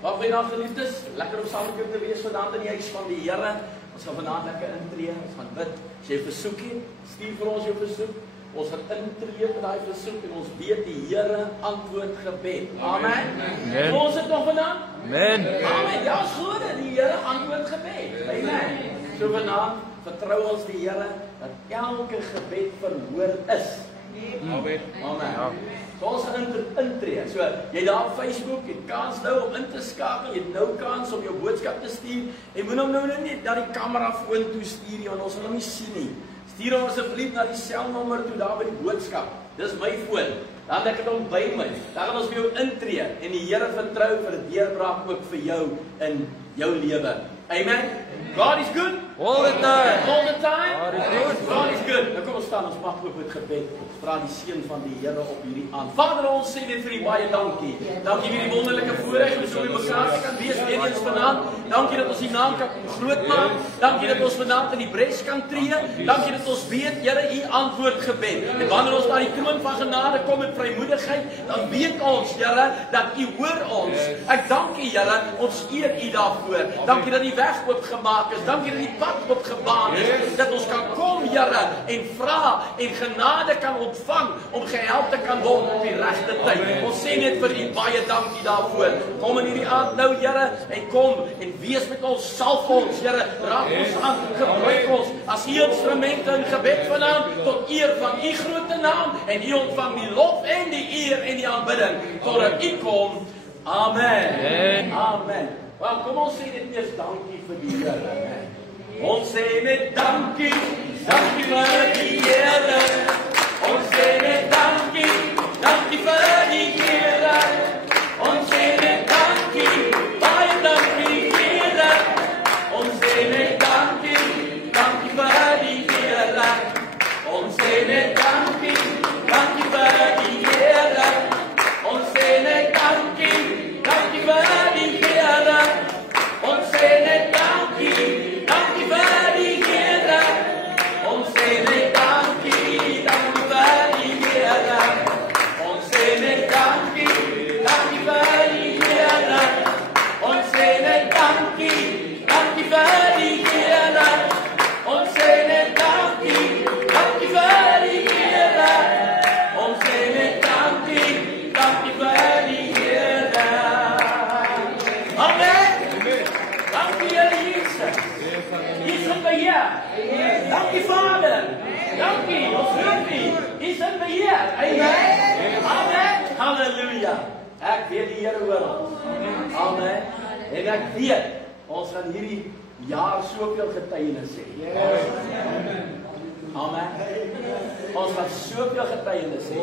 Wat ben dan geliefdes? Lekker om saam te wees vanaand in die huis van die Here. Ons gaan vanaand lekker intree, ons gaan bid. As jy versoek het, stuur vir ons jou versoek. Ons gaan intree vir daai versoek en ons weet die Here antwoord gebed. Amen. Amen. Ons het nog vanaand? Amen. Amen. Ja, ons glo dit, die Here antwoord gebed. Amen. So vanaand vertrou ons die Here dat elke gebed verhoor is. Amen. Amen. Ja. So ons gaan intree. So jy daar op Facebook, jy kans nou om in te skakel, jy het nou kans om jou boodskap te stuur. En moet hom nou net dat die kamera vorentoe stuur nie, want ons wil hom nie sien nie. Stuur hom asseblief na die selnommer toe daar by die boodskap. Dis my foon. Dan het ek dit hom by my. Dan gaan ons vir jou intree en die Here vertrou vir 'n deurbraak ook vir jou in jou lewe. Amen. God is good. All the time. All the time. God is good. God is good. Nou kom ons staan, ons maak oop met gebed. Ons vra die seën van die Here op hierdie aand. Vader, ons sê net vir U baie dankie. Dankie vir die wonderlike voorreg om so by mekaar te kan wees weer eens vanaand. Dankie dat ons U naam kan groot maak. Dankie dat ons vanaand in die bres kan tree. Dankie dat ons weet, Here, U antwoord gebed. En wanneer ons na die troon van genade kom met vrymoedigheid, dan weet ons, Here, dat U hoor ons. Ek dank U, Here, ons eer U daarvoor. Dankie dat die weg oopgemaak is. Dankie dat die pad oopgebaan is. Dat ons kan kom, Here, en vra en genade kan ontvang om gehelp te kan word op die regte tyd. Ons sê net vir U baie dankie daarvoor. Kom in hierdie aand nou, Here, en kom en wees met ons, salf ons, Here, raak ons aan, gebruik ons as U instrumente in gebed vanaand tot eer van U grote naam en U ontvang die lof en die eer en die aanbidding totdat U kom. Amen. Amen. Amen. Wel, kom ons sê net eers dankie vir die Here. Ons sê net dankie, dankie vir die Here. Ons sê net dankie, dankie vir die Here. Ons sê net dankie, baie dankie Here. Ons sê net dankie, dankie vir die Here. Ons sê net dankie, dankie vir die Here. Ons sê net dankie, dankie vir die Here. Ons sê net dankie, dankie vir die Here. Ons sê net dankie, dankie vir die Here. Ons sê net dankie, dankie vir die Here. Ons sê net dankie, dankie vir die Here. Ons sê net dankie, dankie vir die Here. Ons sê net dankie, dankie vir die Here. Amen. Dankie Here Jesus. He's in the year. Dankie Vader. Dankie. Ons hoor U. He's in the year. Amen. Amen. Halleluja. Ek weet die Here hoor ons. Amen. En ek weet ons gaan hierdie jaar soveel getuienis hê. Amen. Ons gaan soveel getuienis hê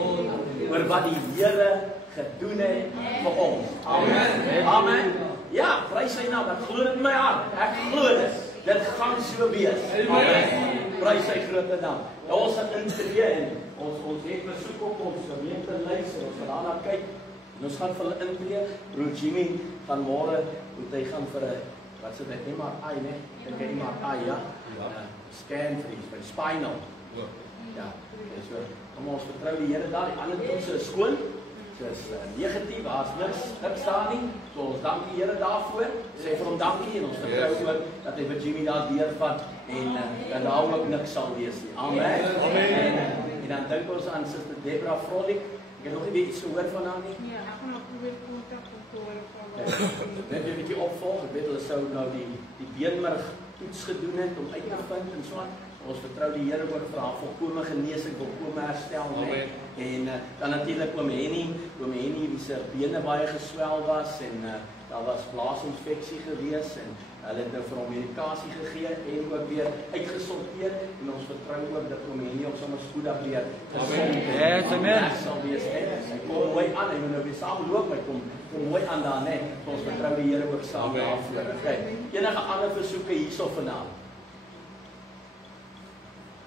oor wat die Here gedoen het vir ons. Amen. Amen. Ja, prys sy naam. Ek glo dit in my hart. Ek glo dit. Dit gaan so wees. Amen. Prys sy groot naam. Nou ons gaan intree en ons het besoek op ons gemeentelys en ons gaan daarna kyk. En ons gaan vir hulle intree. Broer Jimmy van môre moet hy gaan vir 'n wat sê dit MRI, né? Dink jy MRI, ja? Scan vir die spinal. Ja. So kom ons vertrou die Here daar. Die ander toetse is skoon. Dis negatief, daar's niks daar nie. So ons dank die Here daarvoor. Sê vir hom dankie en ons vertrou ook dat hy vir Jimmy daar deurvat en dat daar ook niks sal wees nie. Amen. Amen. En dan dink ons aan Suster Debra Frolik. Ek het nog nie iets gehoor van haar nie. Ja, ek gaan nog probeer kontak hoor van Net 'n bietjie opvolg. Ek weet hulle sou nou die beenmerg toets gedoen het om uit te vind en so aan. Ons vertrou die Here ook vir haar volkome genesing, volkome herstel. En dan natuurlik oom Henny wie se bene baie geswel was en daar was blaasinfeksie gewees en hulle het nou vir hom medikasie gegee en ook weer uitgesorteer en ons vertrou ook dat oom Henny op sommer spoedig weer gesond Yes, amen. sal wees. Hy kom mooi aan, hy moet nou weer saam loop, hy kom mooi aan daar, né? Ons vertrou die Here ook saam daarvoor. Okay. Enige ander versoeke hierso vanaand?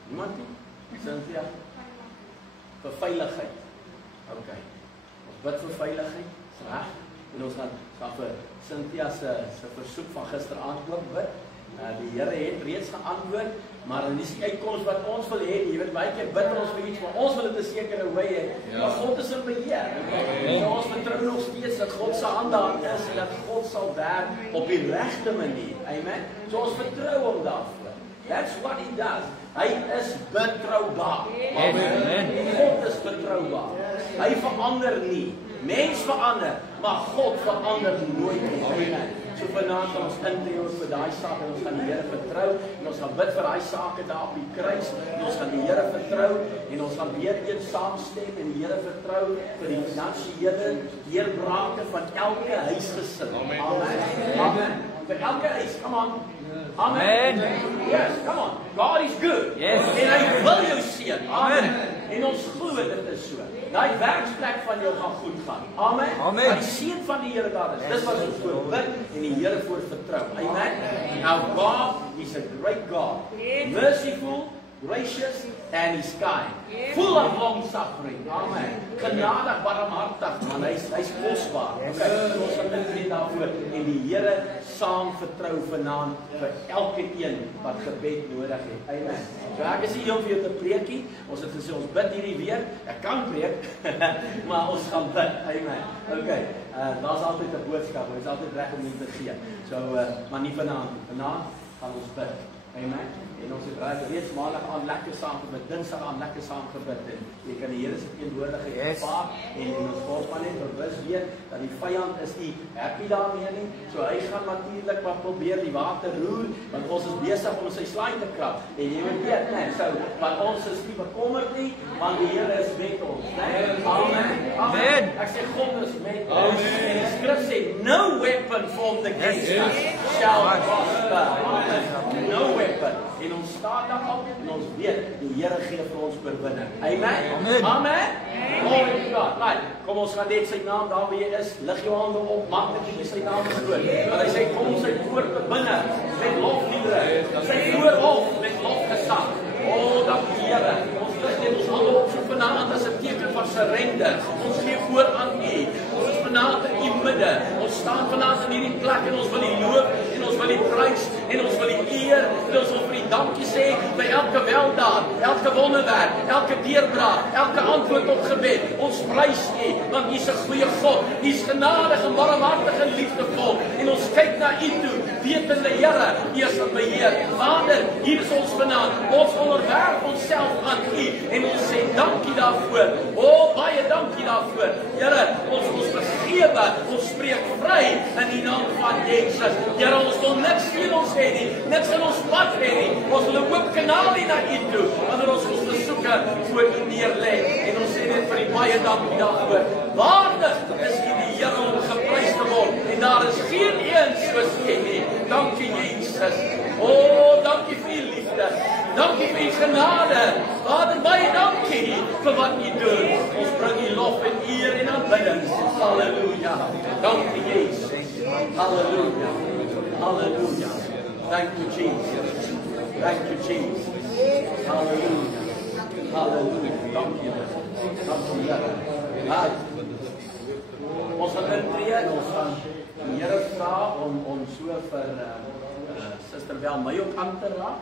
Niemand nie? Cynthia? Vir veiligheid. OK. Ons bid vir veiligheid. Is reg? En ons gaan vir Cynthia se versoek van gisteraand ook bid. Die Here het reeds geantwoord, maar dit is die uitkoms wat ons wil hê. Jy weet, baie keer bid ons vir iets, maar ons wil dit 'n sekere wy hê. Maar God is in beheer. En ons vertrou nog steeds dat God se hand daar is en dat God sal werk op die regte manier. Amen. So ons vertrou hom daarvoor. That's what he does. Hy is betroubaar. Amen. God is betroubaar. Hy verander nie. Mens verander, maar God verander nooit nie. Amen. So vanaand gaan ons intree vir daai saak en ons gaan die Here vertrou en ons gaan bid vir daai sake daar op die kruis en ons gaan die Here vertrou en ons gaan weer eens saamstem en die Here vertrou vir die finansiële deurbrake van elke huisgesin. Amen. Amen. Vir elke huis, come on. Amen. Yes, come on. God is good. Yes. En hy wil jou seën. Amen. En ons glo dit is so. Daai werksplek van jou gaan goed gaan. Amen. Amen. Die seën van die Here daar is. Dis wat ons voor bid en die Here voor vertrou. Amen. Now God is a great God. Merciful, gracious and He's kind. Full of long suffering. Amen. Genadig, barmhartig, man. Hy's kosbaar. Okay, ons gaan intree daarvoor en die Here saam vertrou vanaand vir elkeen wat gebed nodig het. Amen. So ek is hier om vir jou te preekie. Ons het gesê ons bid hierdie week. Ek kan preek, maar ons gaan bid. Amen. Okay. Daar's altyd 'n boodskap. Ons is altyd reg om dit te gee. So maar nie vanaand. Vanaand gaan ons bid. Amen. En ons het reeds maandag aan lekker saam gebid, dinsdag aan lekker saam gebid en jy kan die Here se teenwoordigheid ervaar en ons word maar net bewus weet dat die vyand is nie happy daarmee nie. So hy gaan natuurlik maar probeer die water roer want ons is besig om sy slaai te krap. En jy weet net, so maar ons is nie bekommerd nie want die Here is met ons. Nee? Amen. Amen. Ek sê God is met ons. En die skrif sê no weapon formed against us shall prosper. Amen. No weapon. En ons staan daarop en ons weet die Here gee vir ons oorwinning. Amen. Amen. Amen. Glory to God. Right. Kom ons gaan net sy naam daar waar jy is. Lig jou hande op. Maak net jy sy naam groot. Want hy sê kom sy poorte binne met lofliedere. Sy voorhof met lofgesang. Oh, dankie Here. Ons lig net ons hande op so vanaand as 'n teken van surrender. Ons gee voor aan U. Ons is vanaand in U midde. Ons staan vanaand in hierdie plek en ons wil U loof en ons wil U prys en ons wil U eer en ons wil vir U dankie sê vir elke weldaad, elke wonderwerk, elke deurbraak, elke antwoord op gebed. Ons prys U want U is 'n goeie God. U is genadig en barmhartig en liefdevol en ons kyk na U toe, wetende Here, U is in beheer. Vader, hier is ons vanaand. Ons onderwerp onsself aan U en ons sê dankie daarvoor. O, baie dankie daarvoor. Here, ons vergewe, ons spreek vry in die naam van Jesus. Here, ons wil niks in ons hê nie, niks in ons pad hê nie. Ons wil 'n oop kanaal hê na U toe, wanneer ons versoeke voor U neerlê. En ons sê net vir die baie dankie daarvoor. Waardig is U die Here om geprys te word en daar is geen een soos U nie. Dankie Jesus. O, dankie vir U liefde. Dankie vir U genade. Vader, baie dankie vir wat U doen. Ons bring U lof en eer en aanbidding. Halleluja. Dankie Jesus. Halleluja. Halleluja. Thank you Jesus. Thank you Jesus. Halleluja. Halleluja. Dankie Here. Dankie Here. Ons gaan intree en ons gaan die Here vra om so vir Suster Welmy ook aan te raak.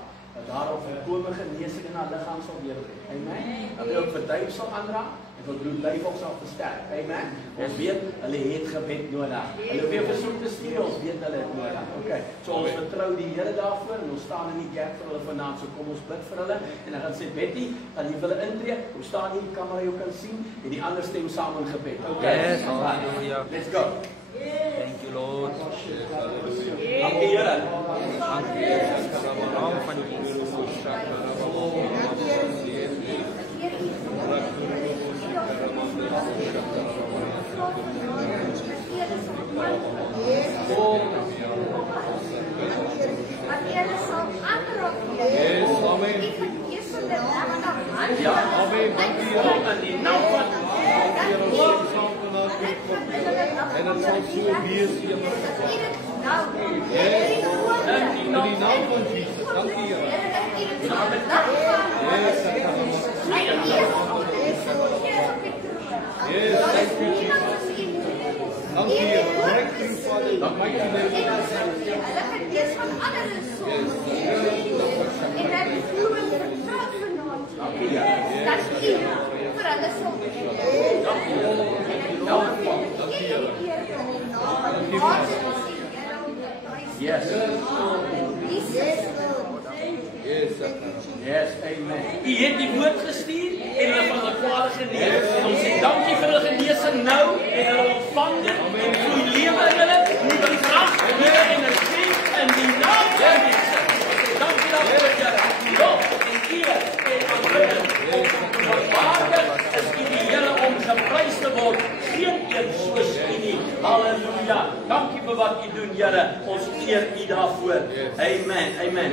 Daarop volkome genesing in haar liggaam sal deurbring. Amen. Dat hy ook vir duif sal aanraak en vir bloedlyf ook sal versterk. Amen. Ons weet hulle het gebed nodig. Hulle weer versoek te stuur, ons weet hulle het nodig. Okay. So ons vertrou die Here daarvoor en ons staan in die kerk vir hulle vanaand. So kom ons bid vir hulle en dan gaan sê Betty, dan jy wil intree. Kom staan hier, die kamera jou kan sien en die ander stem saam in gebed. Okay. Yes, hallelujah. Let's go. Thank you, Lord. Dankie Here. Dankie Jesus. Naam van die Here. Ja, amen. Die naam van en het zal zo wees in die naam van Jesus. Dank u Heer. Yes, thank you Jesus. Dank u Heer. Breakthrough the mighty name of Jesus. Hulle kan wees van ander sonde. En dat is hoe ons vertrou vanaand. Dat is U vir hulle sonde. Yes. Yes, Yes, amen. U het die woord gestuur en hulle van hulle kwade genees. En ons sê dankie vir hulle genesing nou en hulle ontvang dit en vloei lewe in hulle, nuwe krag, nuwe energie in die naam van Jesus. Dankie daarvoor, Here. Lof en eer en aanbidding. Waardig is U die Here om geprys te word. Geen een soos U nie. Halleluja. Dankie vir wat U doen, Here. Ons eer U daarvoor. Amen. Amen.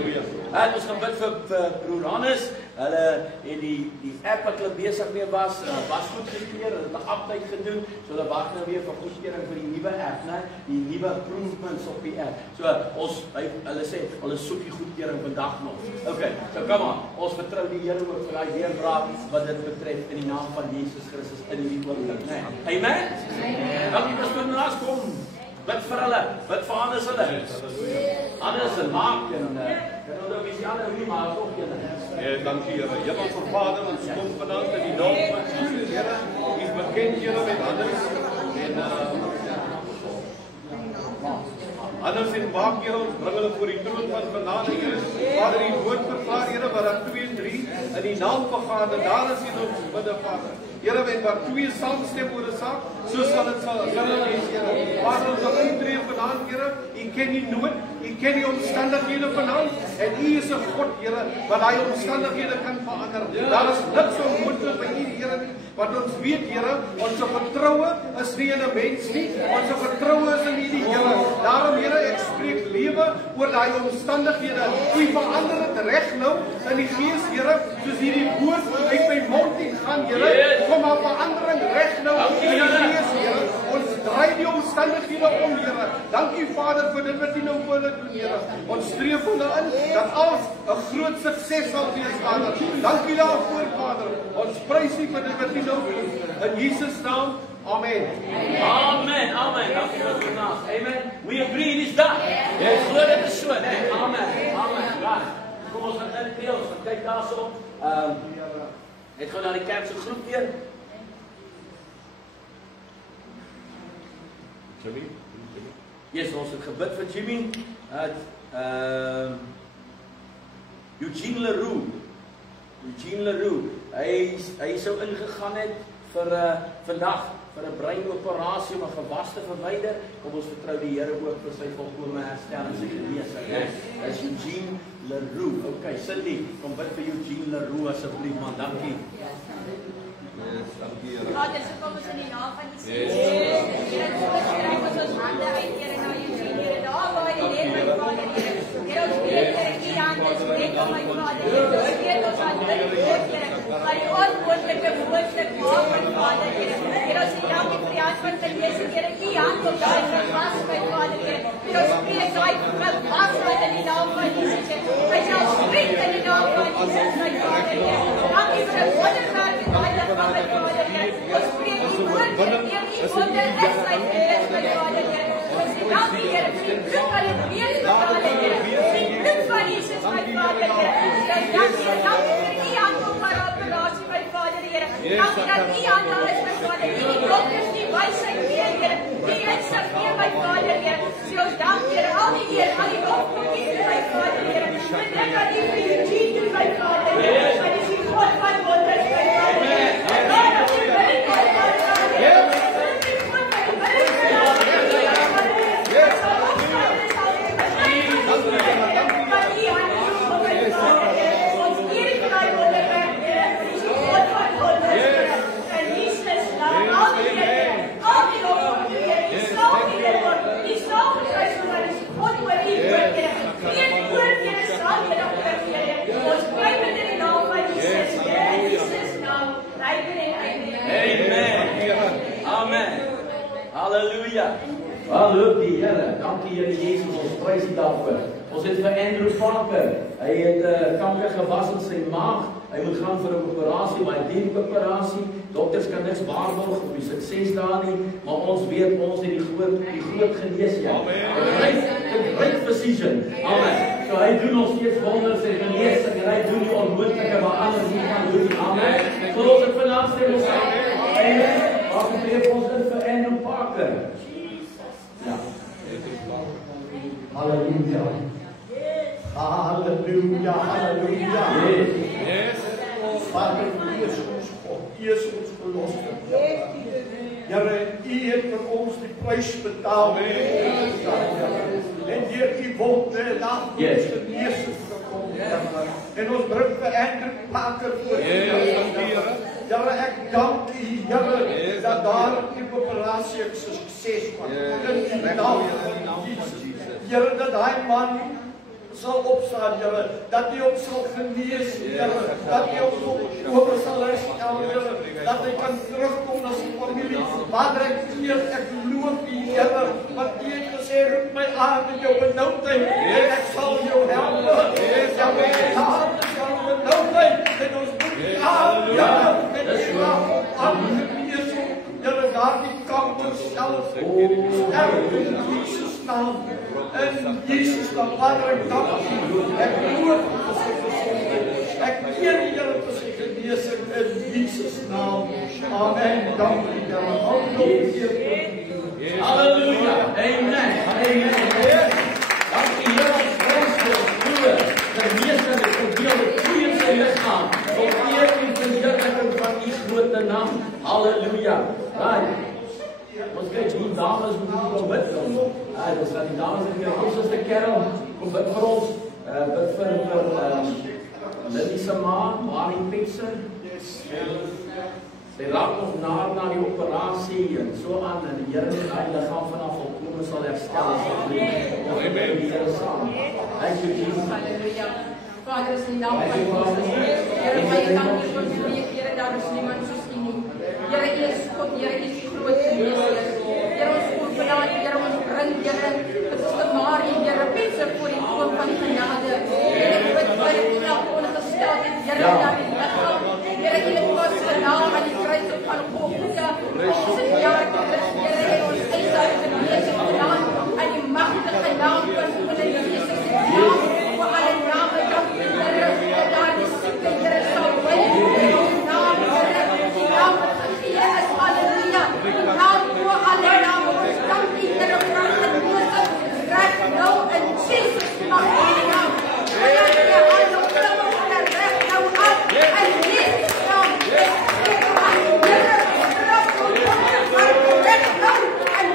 Ons gaan bid vir broer Hannes. Hulle en die app wat hulle besig mee was goed gekeer. Hulle het 'n update gedoen. So hulle wag nou weer vir goedkeuring vir die nuwe app, né? Die nuwe improvements op die app. So hulle sê hulle soek die goedkeuring vandag nog. Okay, so kom aan. Ons vertrou die Here ook vir daai deurbraak wat dit betref in die naam van Jesus Christus in hierdie oomblik, né? Amen. Dankie pastoor Naas, kom. Bid vir hulle. Bid vir Hannes hulle. Hannes en Mark en dan is die ander nie maar ook julle. Dankie Here. Hemelse Vader, ons kom vanaand in die naam van Jesus, Here. U is bekend, Here, met Hannes Hannes en Mark, Here, ons bring hulle voor die troon van genade, Here. Vader, U woord verklaar, Here, waar daar 2 en 3 in die naam van Vader, daar is U ons bidde, Vader. Here, en waar 2 saamstem oor 'n saak, so sal dit wees, Here. Vader, ons wil intree vanaand, Here. U ken die nood, U ken die omstandighede vanaand, en U is 'n God, Here, wat daai omstandighede kan verander. Daar is niks onmoontlik by U, Here, nie. Want ons weet, Here, ons vertroue is nie in 'n mens nie, ons vertroue is in U, die Here. Daarom, Here, ek spreek lewe oor daai omstandighede. U verander dit reg nou in die Gees, Here, soos hierdie woord uit my mond gaan, Here. Kom maar verandering reg nou in die Gees, Here. Ons draai die omstandighede om, Here. Dankie, Vader, vir dit wat U nou vir hulle doen, Here. Ons streef hulle in dat alles 'n groot sukses sal wees, Vader. Dankie daarvoor, Vader. Ons prys U vir dit wat U nou doen. In Jesus naam. Amen. Amen. Amen. Dankie vir die naam. Amen. We agree it is done. Yes. Glo dit is so, né? Amen. Amen. Right. Kom ons gaan intree, ons gaan kyk daarso. Ek gaan na die kerk se groep weer. Jimmy. Yes, ons het gebid vir Jimmy. Eugene Leroux. Hy sou ingegaan het vir vandag vir 'n breinoperasie om 'n gewas te verwyder. Kom ons vertrou die Here ook vir sy volkome herstel en sy genesing. Dis Eugene Leroux. Okay, Cindy, kom bid vir Eugene Leroux asseblief man. Dankie. Yes, dankie Here. Vader, so kom ons in die naam van Jesus. Here, ons skryf ons hande uit, Here, na Eugene, Here, daar waar hy lê, my Vader, Here. Here, ons weet, Here, U hand is net op my Vader, Here. Ons weet ons hand is goed, Here. Maar die onmoontlike moontlik maak, my Vader, Here. Here, ons sê dankie vir die hand van genesing, Here. U hand op daai gewas, my Vader, Here. Here, ons spreek daai gewas uit in die naam van Jesus, Here. Hy sal spreek in die naam van Jesus, my Vader, Here. Dankie vir 'n wonderwerk in daai lig van my Vader, Here. Ons spreek U woord, Here. U wonder is my gees, my Vader, Here. Ons sê dankie, Here, vir die bloed van die Gees, my Vader, Here. Die bloed van Jesus, my Vader, Here. Dankie vir U hand op my operasie, my Vader, Here. Dankie dat U hand daar is, my Vader. Die dokters, die wysheid gee, Here. Die insig gee, my Vader, Here. Sê ons dank, Here, al die eer, al die lof kom U, my Vader, Here. Met dit wat U vir Eugene doen, my Vader, Here. Want U is die God van wonders, my Vader, Here. God, as U wil, my Vader, Here. Halleluja. Hallo die Here. Dankie Here Jesus, ons prys U daarvoor. Ons het vir Andrew Parker. Hy het kanker gewas in sy maag. Hy moet gaan vir 'n operasie, baie diepe operasie Dokters kan niks waarborg op die sukses daar nie, maar ons weet ons het die groot geneesheer. The great physician. Amen. So hy doen nog steeds wonders en genesing en hy doen die onmoontlike wat anders nie kan doen. Amen. So ons het vanaand stem ons aan. Amen. Wat betref ons in vir Andrew Parker. Ja. Halleluja. Halleluja, halleluja. Yes. Vader, U is ons God, U is ons verlosser. Here, U het vir ons die prys betaal. En deur U wonde na ons genesing gekom. En ons bring vir Andrew Parker voor U. Here, ek dank U, Here, dat daar die operasie 'n sukses was. In die naam van Jesus. Here, dat daai man sal opstaan, Here, dat hy op sal genees, Here, dat hy op sal herstel, Here, dat hy kan terugkom na sy familie. Vader, ek loof U, Here, want U het gesê, roep my aan in jou benoudheid, en ek sal jou help. Ja, my hand is jou benoudheid, en ons moet aan, Here, met die naam aan genees, Here, daar die kanker self, sterf in Jesus' naam. In Jesus naam, Vader, ek dank U. Ek loof U vir sy gesondheid. Ek eer U, Here, vir sy genesing in Jesus naam. Amen. Dank U, Here. Halleluja. Amen. Amen. Dank U, Here, ons wens vir ons broer, geneesing en verdeelde groei in sy liggaam. Tot eer en verheerliking van U grote naam. Halleluja. Right. Ons kyk die dames moet kom bid. Ons gaan die dames en kyk ons is die kerel kom bid vir ons. Bid vir Lily se ma, Marie Petser. Sy raak nog na die operasie en so aan en die Here het hy liggaam vanaf volkome sal herstel. Amen. Thank you, Jesus. Halleluja. Vader, is in naam van Jesus. Here, baie dankie vir die week, Here, daar is niemand soos U nie. Here, U is God, Here, U is groot geneesheer. Here, ons kom vanaand, Here, ons bring, Here, dit is te Marie, Here, Petser voor die troon van genade. Here, U het baie knap ongestel het, Here, daar die liggaam. Here, U het ons genaam aan die kruis van Golgotha. Ons het jaar gerus, Here, en ons eis daar geneesing gedaan aan die magtige naam van Jesus. Naam voor alle name, dank U, Here, dat daar die sieke, Here, sal wees. Die naam, Here, die naam wat gegee is, halleluja. Die naam voor alle name, ons dank U, Here, vir genesing. Reg nou in Jesus' naam. Halleluja, alle klimme van die reg nou af. In Jesus' naam. Here, straf ons reg nou in Jesus' naam.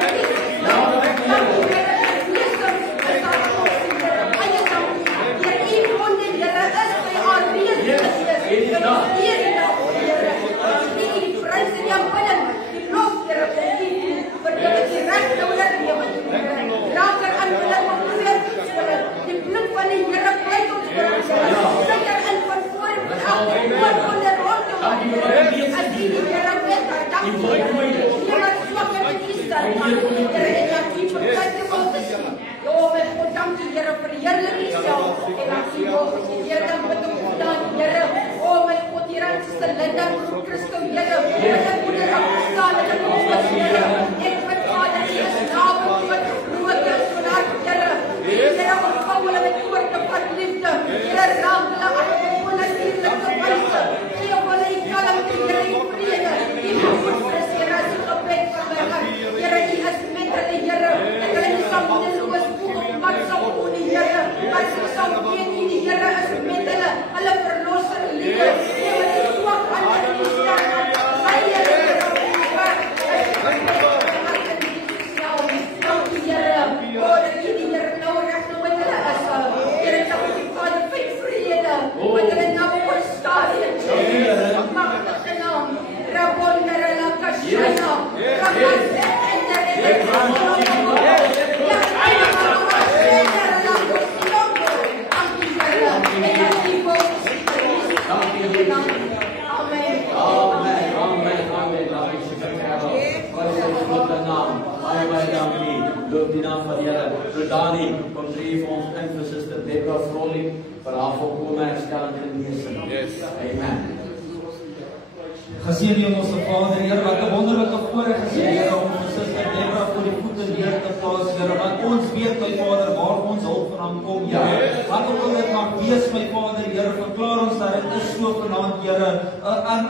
Geseën U ons Vader, Here, wat 'n wonderlike voorreg is, Here, om ons suster Debra voor die voete neer te plaas, Here, want ons weet, my Vader, waar ons hulp vandaan kom, Here. Wat ook al dit mag wees, my Vader, Here, verklaar ons dat dit is so vanaand, Here,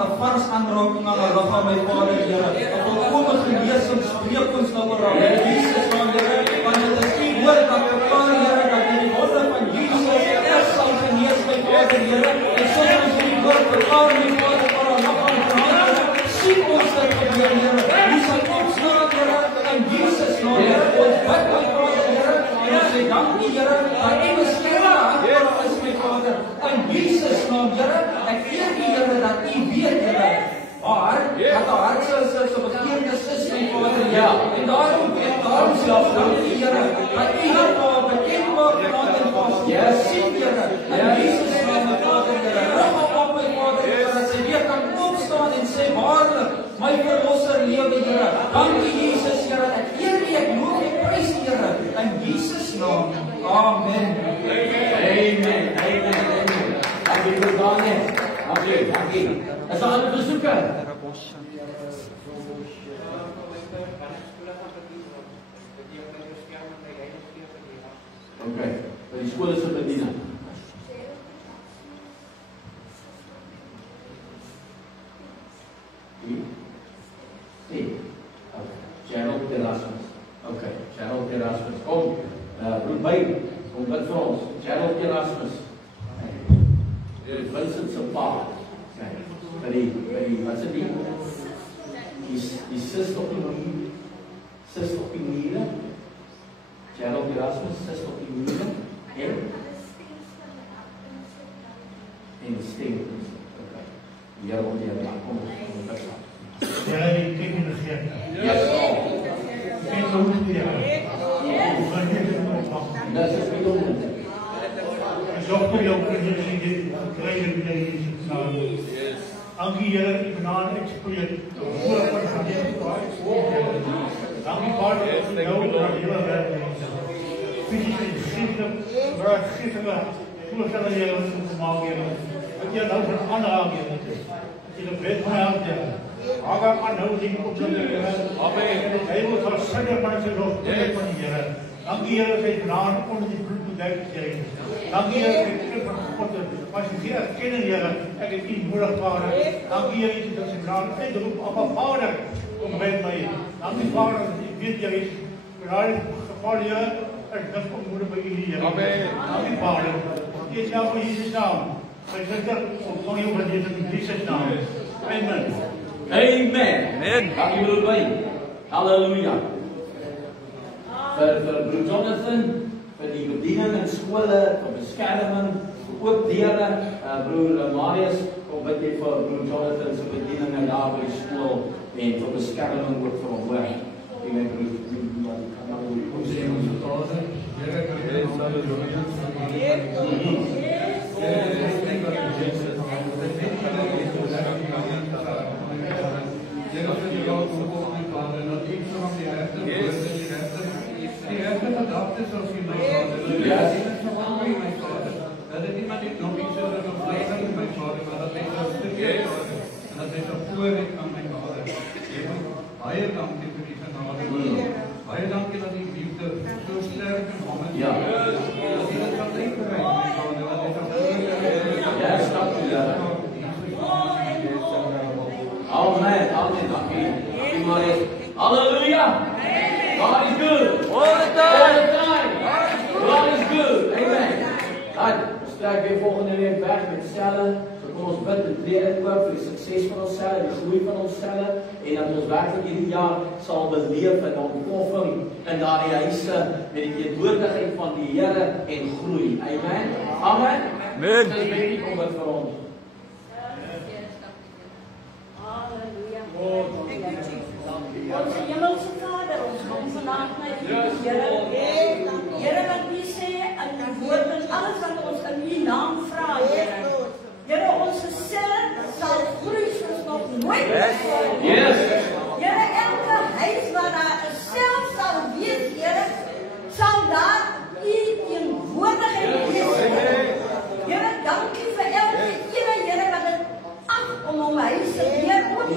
'n vars aanraking aan haar liggaam, my Vader, Here. 'n volkome genesing spreek ons nou oor haar, in Jesus naam, Here, want dit is U woord wat verklaar, Here, dat deur die wonder van Jesus eers sal genees, my Vader, Here, en soos ons die woord verklaar, my Vader, vir haar liggaam verander, sien ons dit gebeur, Here. U sal opstaan, Here, in Jesus naam, Here, ons bid, my Vader, Here, en ons sê dankie, Here, dat U beskermende hand is, my Vader, in Jesus naam, Here, ek eer U, Here, dat U weet, Here, dat haar hart so betekenis is, my Vader, ja, en daarom self dankie, Here, dat U dit daar bekend maak vanaand en vir ons sien, Here, in Jesus naam, my Vader, Here, rig op, my Vader, Here, dat sy weer kan opstaan en sê, waarlik, my verlosser lewe, Here, dankie Jesus, Here, ek eer U, ek loof en prys U, Here, in Jesus naam, amen. Amen. Dankie vir Daniel. Dankie. Is daar ander besoeker? Okay, by die skool is 'n bediening. Gerald Erasmus. Okay, Gerald Erasmus. Kom, roep by, kom bid vir ons. Gerald Erasmus. Vincent se pa. By die, wat is dit? Die sis op die niere. Gerald Erasmus, sis op die niere. En die stem. Okay. Die Here wil hier kom bid. Here, die kyk in die gees. Yes. En so moet jy. Dat is nie doen. Zorg voor jou presentie dit krijgen we deze naam. Dankie Here, die genade exponeer. Voor van gemeente. Dankie Vader, dat nou naar hele werk. Fysisch en geestelijk, maar geestelijk. Voorstellen Here om te maken. Dat je nou van aanraking is. Dat je de wet van helpt. Aga aanhouding op de Here. Amen. Hij moet van zinnen van zijn hoofd van die Here. Dankie Here, dat hij genade onder die bloed moet uitgeven. Dankie Here, dat ik van God als je hier erkennen Here, ek het U nodig Vader. Dankie Here, dat je genade uitroep op een Vader, kom met mij. Dankie Vader, dat ik weet Here, genade geval Here, en dat komt moeder bij U Here. Amen. Dankie Vader, dit is jou voor Jesus naam. Wij zeggen, ontvang je van dit in Jesus naam. Amen. Amen. Dankie broer Wayne. Halleluja. Vir broer Jonathan, vir die bediening in skole, vir beskerming, vir oop deure, broer Marius, kom bid jy vir broer Jonathan se bediening daar by die skool en vir beskerming ook vir hom hoor. Amen broer. Kom sê ons Vader, Here, kan jy ons sal doen. Die eerste gedachte is als je mijn vader. Dat het iemand niet nog iets is dat een vlees aan mijn vader, maar dat is een stukje is. En dat is een voorrecht aan mijn vader. Baie dankie vir die genade. Baie dankie dat die liefde so sterk in hom is. Ja. Dat jy dit kan denk vir my, my vader. Dat is een voorrecht. Ja, stap u daar. Amen. Dankie. Dankie Marius. Halleluja. God is good. All the time. God is good. Amen. Ons trek weer volgende week weg met selle. So kom ons bid en tree in oor vir die sukses van ons selle, die groei van ons selle en dat ons werklik hierdie jaar sal beleef in ontploffing in daardie huise met die teenwoordigheid van die Here en groei. Amen. Amen. Amen. Kom bid vir ons. Halleluja. Onze hemelse Vader, ons kom vandaag naar U, Here. Here, wat U sê in die woord en alles wat ons in U naam vra, Here. Here, onze selle sal groei soos nog nooit tevore. Yes. Here, elke huis waar daar 'n sel sal wees, Here, sal daar U teenwoordigheid wees. Here, dankie vir elke ene, Here, wat dit om huise weer oop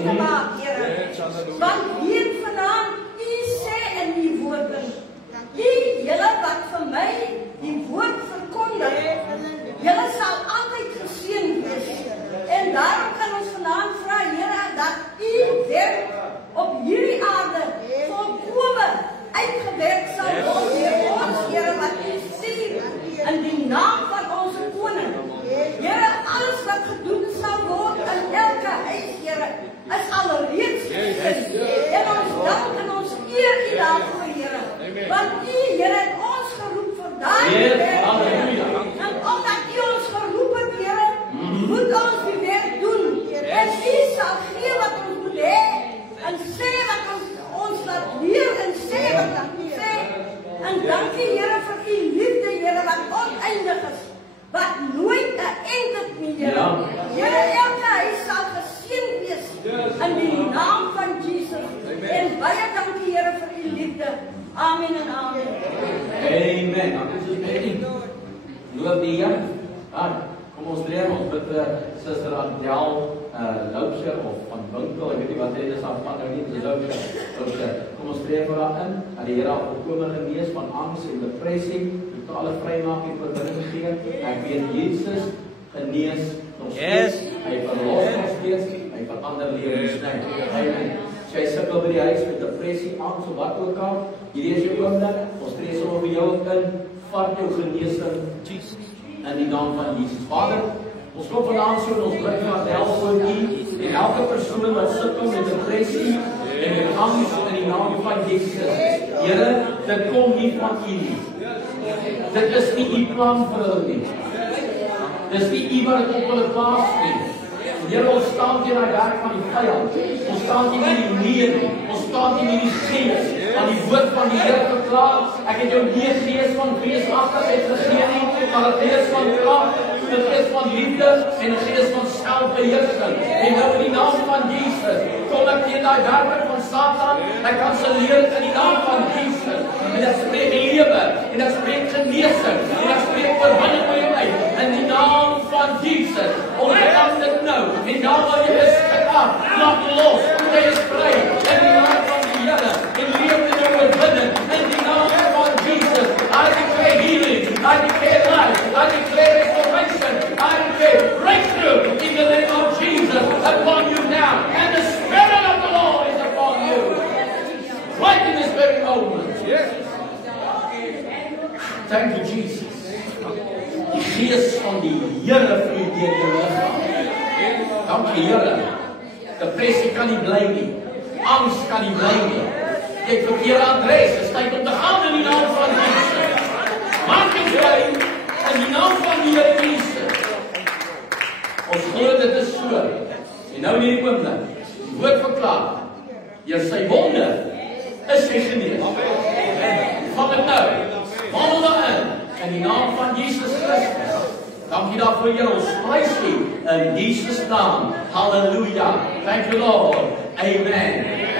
Want U, Here, het ons geroep vir daai werk. En omdat U ons geroep het, Here, moet ons die werk doen. En U sal gee wat ons moet hê en sê wat ons laat leer en sê wat ons moet sê. En dankie, Here, vir U liefde, Here, wat oneindig is. Wat nooit 'n einde het nie, Here. Here, elke huis sal geseën wees in die naam van Jesus. En baie dankie, Here, vir U liefde. Amen en amen. Amen. Dan is het net loop die Here. Kom ons leer ons bid vir Suster Adel Loubser of van Winkel. Ek weet nie wat dit is aan van nou nie, dis Loubser. Kom ons leer vir haar in, dat die Here haar volkome genees van angs en depressie, totale vrymaking vir binne gee. Ek weet Jesus genees nog steeds. Hy verlos nog steeds. Hy verander lewens net. Amen. As jy sukkel by die huis met depressie, angs of wat ook al, hierdie is jou oomblik. Ons tree sommer vir jou in. Vat jou genesing, Jesus. In die naam van Jesus. Vader, ons kom vanaand so en ons bid vir Adel voor U en elke persoon wat sukkel met depressie en met angs in die naam van Jesus. Here, dit kom nie van U nie. Dit is nie U plan vir hulle nie. Dis nie U wat dit op hulle plaas nie. Here, ons staan teen die werk van die vyand. Ons staan teen die leer. Ons staan teen die gees. Aan die woord van die Here verklaar, ek het jou nie gees van vreesagtigheid gegee nie, maar 'n gees van krag, 'n gees van liefde en 'n gees van selfbeheersing. En nou in die naam van Jesus, kom ek teen daai werking van Satan, ek kanselleer in die naam van Jesus. En ek spreek lewe, en ek spreek genesing, en ek spreek oorwinning oor jou uit. In die naam van Jesus, ondergaan dit nou, en daar waar jy is, laat los, jy is vry, in die naam van die Here, en leef in jou oorwinning, in die naam van Jesus. I declare healing, I declare life, I declare restoration, I declare breakthrough in the name of Jesus upon you now, and the Spirit of the Lord is upon you, right in this very moment. Yes. Thank you, Jesus. Die gees van die Here vloei deur jou liggaam. Dankie, Here. Depressie kan nie bly nie. Angs kan nie bly nie. Jy het verkeerde adres. Dit is tyd om te gaan in die naam van Jesus. Maak jou vry in die naam van die Here Jesus. Ons glo dit is so. En nou in hierdie oomblik, die woord verklaar, deur sy wonde is jy genees. Vat dit nou. Wandel daarin in die naam van Jesus Christus. Dankie daarvoor, Here, ons prys U in Jesus naam. Hallelujah. Thank you, Lord. Amen.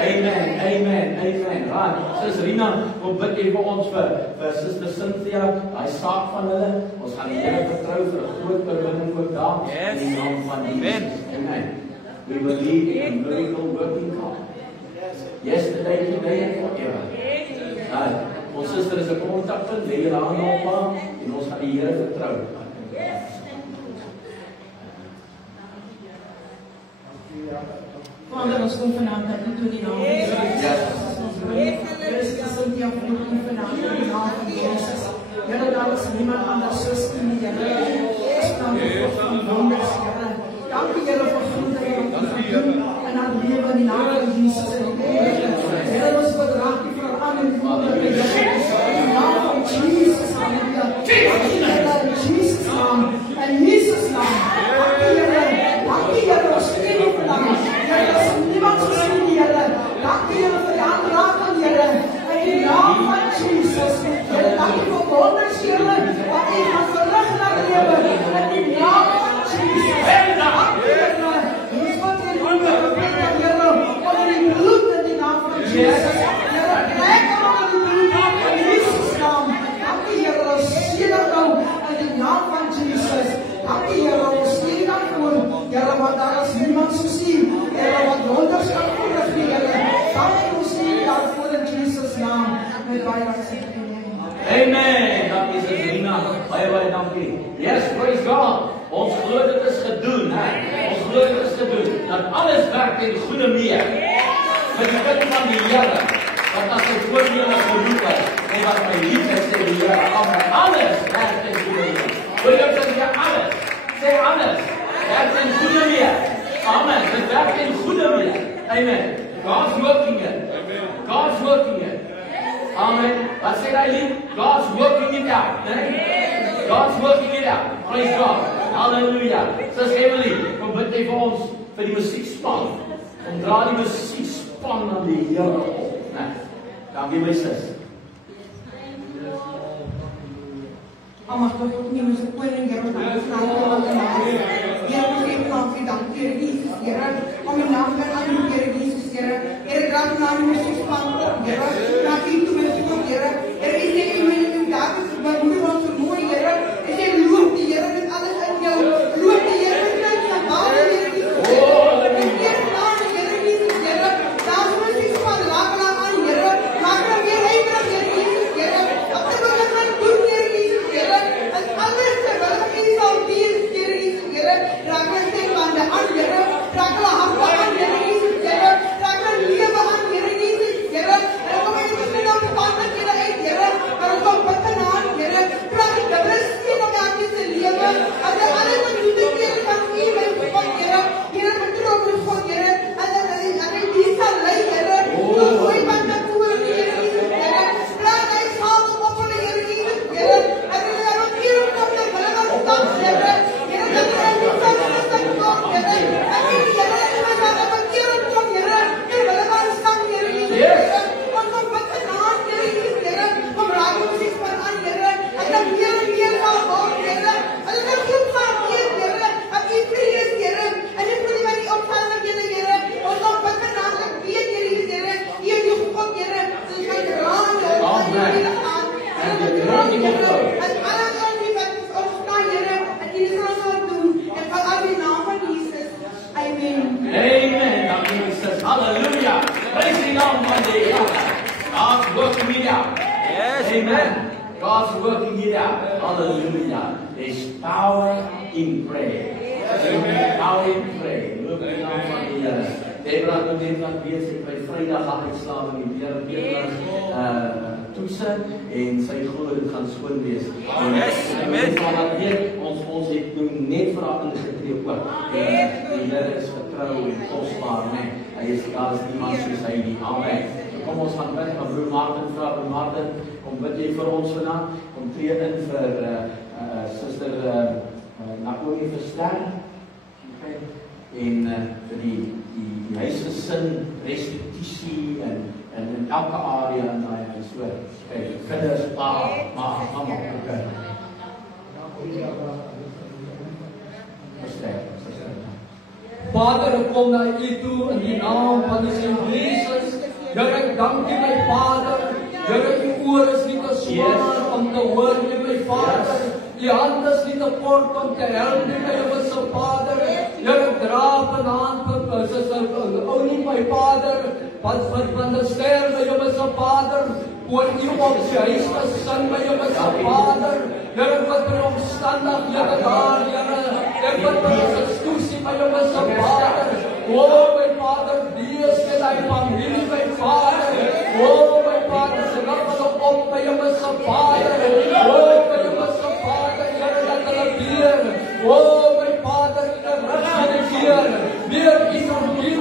Amen. Amen. Amen. Right. Sister Rina, kom bid jy vir ons vir Sister Cynthia, daai saak van hulle. Ons gaan die Here vertrou vir 'n groot oorwinning ook daar in die naam van Jesus. Amen. We believe in miracle working God. Yesterday, today, and forever. Ons sister is 'n kontakpunt, lê julle hande op haar en ons gaan die Here vertrou. Vader, ons kom vanaand dat U toe die naam van Jesus. Christus sê jy vir U vanaand in die naam van Jesus. Here, daar is niemand anders soos U nie, Here. Ons dankie vir U wonders, Here. Dankie, Here, vir groente en aan lewe in die naam van Jesus en die Here, ons bedrag U vir aan en wonder in die naam van Jesus, halleluja. In Jesus naam, in Jesus naam. Dankie, Here. Dankie, Here, ons sê U vanaand. Here, ons niemand soos U nie, Here. Dankie, Here, vir die aanraak van Here. In die naam van Jesus. Here, dankie vir wonders, Here, wat U gaan verrig na lewe. In die naam van Jesus. Dankie, Here. Hier is wat U onder die bloed in die naam van Jesus. Here, plek onder die bloed in Jesus naam. Dankie, Here, ons sê dat nou in die naam van Jesus. Dankie, Here, ons sê dat voor. Here, want daar is niemand soos U. Here, wat wonders kan verrig nie, Here. Dankie, ons sê daarvoor in Jesus naam. Met baie dankie. Amen. Dankie, Sister Rina. Baie dankie. Yes, praise God. Ons glo dit is gedoen, hè. Ons glo dit is gedoen. Dat alles werk ten goeie mee. Met die kind van die Here. Wat as hy voorbeelde geroep het. En wat my lief het, sê die Here. Alles werk ten goeie mee. Hoor jy sê alles? Sê alles. Werk ten goeie mee. Amen. Dit werk ten goeie mee. Amen. God's working it. God's working it. Amen. Wat sê Eileen? God's working it out. Nee? God's working it out. Praise God. Hallelujah. Sis Emily, kom bid jy vir ons vir die musiekspan. Kom dra die musiekspan aan die Here op. Nee? Dankie my sis. Almachtig God, neem ons die koning, Here, ons dank van die naam. Here, ons geef dankie, dankie, Here Jesus, Here, om die naam van aan die Here Jesus, Here. Here, draag na die musiekspan op, Here. Draag die toe met God, Here. Here, is die in daar is bemoedig ons vermooi, Here. Is die loop die Here met alles in jou. Loop die Here met jou, van baal die Here Jesus, Here. En Here, naam die Here Jesus, Here. Daar is musiekspan, laat na aan, Here. Maak na weer heilig, Here Jesus, Here. Op die moment van doen, Here Jesus, Here. En alles terwijl jy sal wees, Here Jesus, Here. Raak my stembande aan, Here. Raak my harte aan, Here Jesus, Here. Raak my lewe aan, Here Jesus, Here. En kom ek nie op pad met julle uit, Here. Maar ons kom bid in aan, Here. Praat die dubbele steen op elke se lewe. As jy alles wat doen te keer van U, my God, Here. Here, vertrouw op God, Here. En hy die sal lei, Here. So gooi van die toer, Here Jesus, Here. Praat hy saam op hulle, Here Jesus, Here. En hy gaan ook hier op die hulle gaan staan, Here. Here, dat hy nie sal staan kom, Here. En die Here, hy gaan op een keer op kom, Here. En hulle gaan staan, Here Jesus, Here. Ons kom bid in aan, Here Jesus, Here. Kom raak ons iets van aan, Here. En dan meer en meer gaan word, Here. En dan goed van weer, Here. En die vrees, Here. En die vrees met die omstandighede, Here. Ons kom bid in aan, ek weet, Here Jesus, Here. Hier is jou God, Here. Dus jy draan, Here. En die draan, Here. En alles aan die wat ons staan, Here. En die is ons wat doen. En van al die naam van Jesus. Amen. Amen. Dankie my sis. Hallelujah. Praise die naam van die Here. God's working it out. Yes, amen. God's working it out. Hallelujah. There's power in prayer. Amen. Power in prayer. Look at the naam van die Here. Deborah kom net wat weet sy by Vrydag gaan uitslaap en die Here toetsen en sy glo dit gaan skoon wees. Yes, amen. Ons het nou net vir haar ingetree ook. Die Here is getrou en kosbaar, nee. Hy is daar is niemand soos hy nie. Amen. Kom ons gaan bid, maar broer Martin vra, broer Martin, kom bid jy vir ons vandag, kom tree in vir suster Nakomi Verster, en vir die huisgesin, restitutie en in elke area in die huis oor. Kijk, kinders, pa, ma, mama, Vader, ek kom na U toe in die naam van die Seun Jesus. Here, ek dank U, my Vader. Here, U oor is nie te swaar om te hoor nie, my Vader. U hand is nie te kort om te help nie, my Hemelse Vader. Here, ek dra vanaand vir suster Oulie, my Vader, van die ster, my Hemelse Vader, oor U op sy huis gesin, my Hemelse Vader. Here, wat vir omstandighede daar, Here, ek wat vir institusie, my Hemelse Vader. O, my Vader, wees met die familie, my Vader. O, my Vader, sy lag hulle op, my Hemelse Vader. O, my Hemelse Vader, Here, dat hulle weer. O, my Vader, in die ruggeneer. Weer in die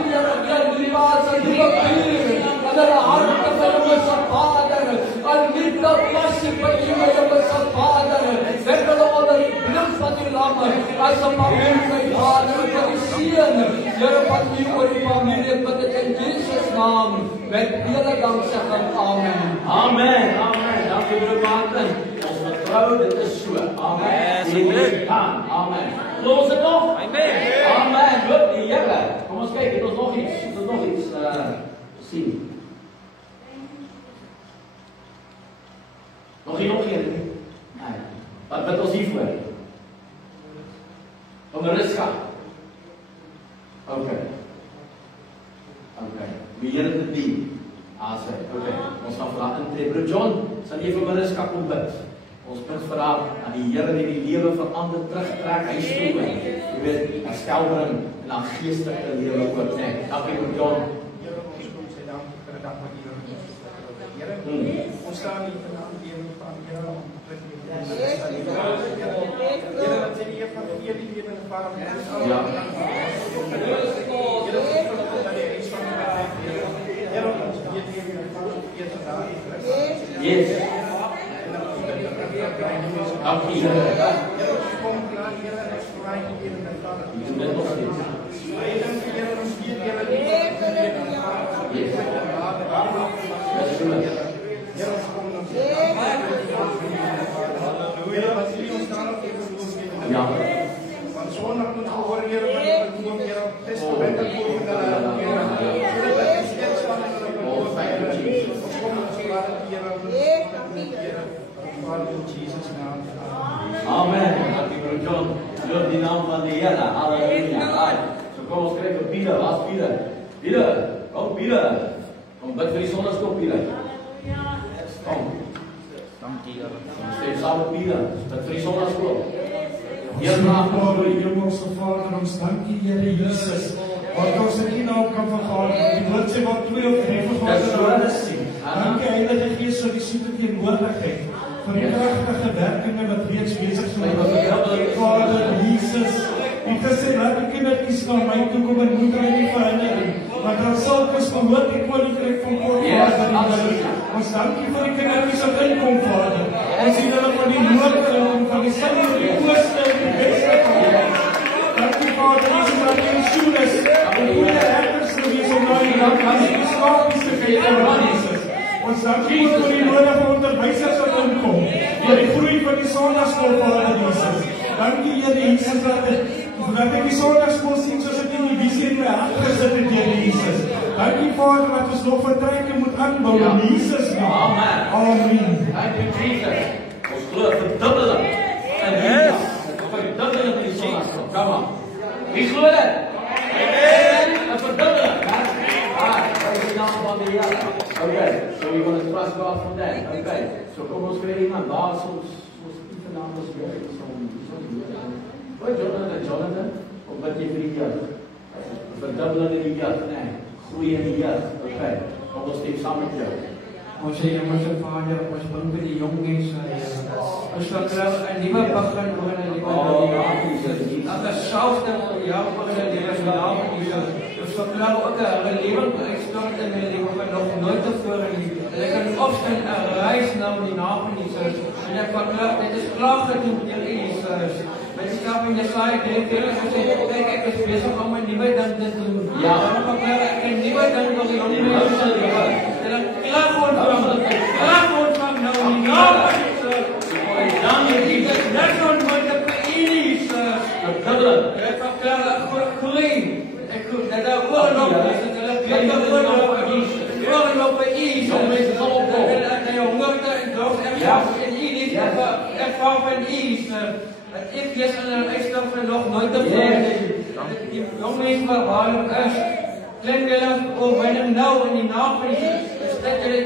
Here, in die waas, in die papier. In hulle harte, my Hemelse Vader. En niet dat passie van U, my Hemelse Vader. Zet hulle onder die blik van die lamme. As een familie, my Vader, van die Seun. Here, van U oor die familie, bid ek in Jesus naam. Met hele danksegging. Amen. Amen. Amen. Dankie broer Martin. Ons vertrou, dit is so. Amen. Amen. Glo ons dit nog? Amen. Amen. Goed, die Here. Kom ons kyk, het ons nog iets? Het ons nog iets sien? Nog een? Nee. Wat bid ons hiervoor? Om Mariska. Okay. Die Here te dien. Asy. Okay. Ons gaan vir haar intree. Broer John, sal jy vir Mariska kom bid? Ons bid vir haar aan die Here die lewe verander, terugtrek, huis toe. Jy weet, herstel bring en dan geestelike lewe ook, né? Dankie broer John. Here, ons kom sê dankie vir die dag wat U ons Here, ons staan hier vanaand teen van Here om te bid. Here, wat sê die evangelie lewende Vader, ja. Yes. Dankie, Here. Here, ons kom na Here en ons vra U Here met Vader. U doen dit nog steeds. Baie dankie Here, ons gee Here die Here, ons kom na Halleluja, wat U ons daar op gee. Ja. Van Sondag tot gehoor Here, wat U doen Here, testament en volgende Here. Dat U steeds van ons kom ons vra Here. Father in Jesus' name. Amen. Dankie broer John. Loof die naam van die Here. Halleluja. So kom ons kyk op Pieter. Waar's Pieter? Pieter. Kom Pieter. Kom bid vir die sonderskool Pieter. Kom. Dankie Here. Kom steeds saam met Pieter. Bid vir die sonderskool. Here naam vir die Hemelse Vader, ons dankie Here Jesus. Wat ons in U naam kan vergader. Die woord sê wat 2 of 3 vergader is. Dankie Heilige Gees vir die soete teenwoordigheid. Vir die kragtige werkinge wat reeds besig is met Vader Jesus. U gesê laat die kindertjies na my toe kom en moet hulle nie verhinder. Want dan sal ons behoort die koninkryk van God Vader. Ons dankie vir die kindertjies wat inkom Vader. Ons sien hulle van die noorde en van die suide en die ooste en die weste Vader. Dankie Vader Jesus dat U soen is. En goeie herders te wees om na die land as die skapies te kyk Vader Jesus. Ons dankie vir die nodige onderwysers wat inkom. Vir die groei van die sondagsskool Vader Jesus. Dankie Here Jesus dat ek die sondagsskool sien soos ek in die visie in my hart gesit het Here Jesus. Dankie Vader dat ons nog vertrekke moet aanbou in Jesus naam. Amen. Dankie Jesus. Ons glo verdubbeling. En yes. Verdubbeling in die sondagsskool. Kom aan. Wie glo dit? Amen. Een verdubbeling. Okay, so we're going to trust God for that. Okay, so kom ons kry iemand daar soms vanaand ons weer Jonathan, of wat jy vir die jeug? Verdubbeling in die jeug, nee, groei in die jeug. Okay, kom ons steek saam met jou. Ons sê Hemelse Vader, ons bring vir die jong mense. Ons vertrou 'n nuwe begin oor in die lewe. Dat is selfde vir jou vir die lewe. Ons vertrou ook 'n lewing uitstort in die lewe wat nog nooit tevore nie. Hulle kan opstaan 'n reis na die naam van Jesus. En ek vertrou dit is klaar gedoen deur Jesus. Met die skap in Jesaja 43 gesê, kyk ek is besig om 'n nuwe ding te doen. Ja, dan vertrou ek 'n nuwe ding wil die jong mense lewe. Klaar word van nou die naam van Jesus. Dan is dit net so wat ek vir U Jesus. Ek verklaar ek groei. Ek glo dat daar oorloop is dat hulle beter oorloop vir Jesus. Oorloop vir U. So mense sal opkom. En jy honger en dorst en U nie ek vra van U. Ek lees in 'n uitstel van nog nooit tevore. Die jong mense wat waar is. Klink hulle oorwinning nou in die naam van Jesus. Dat hulle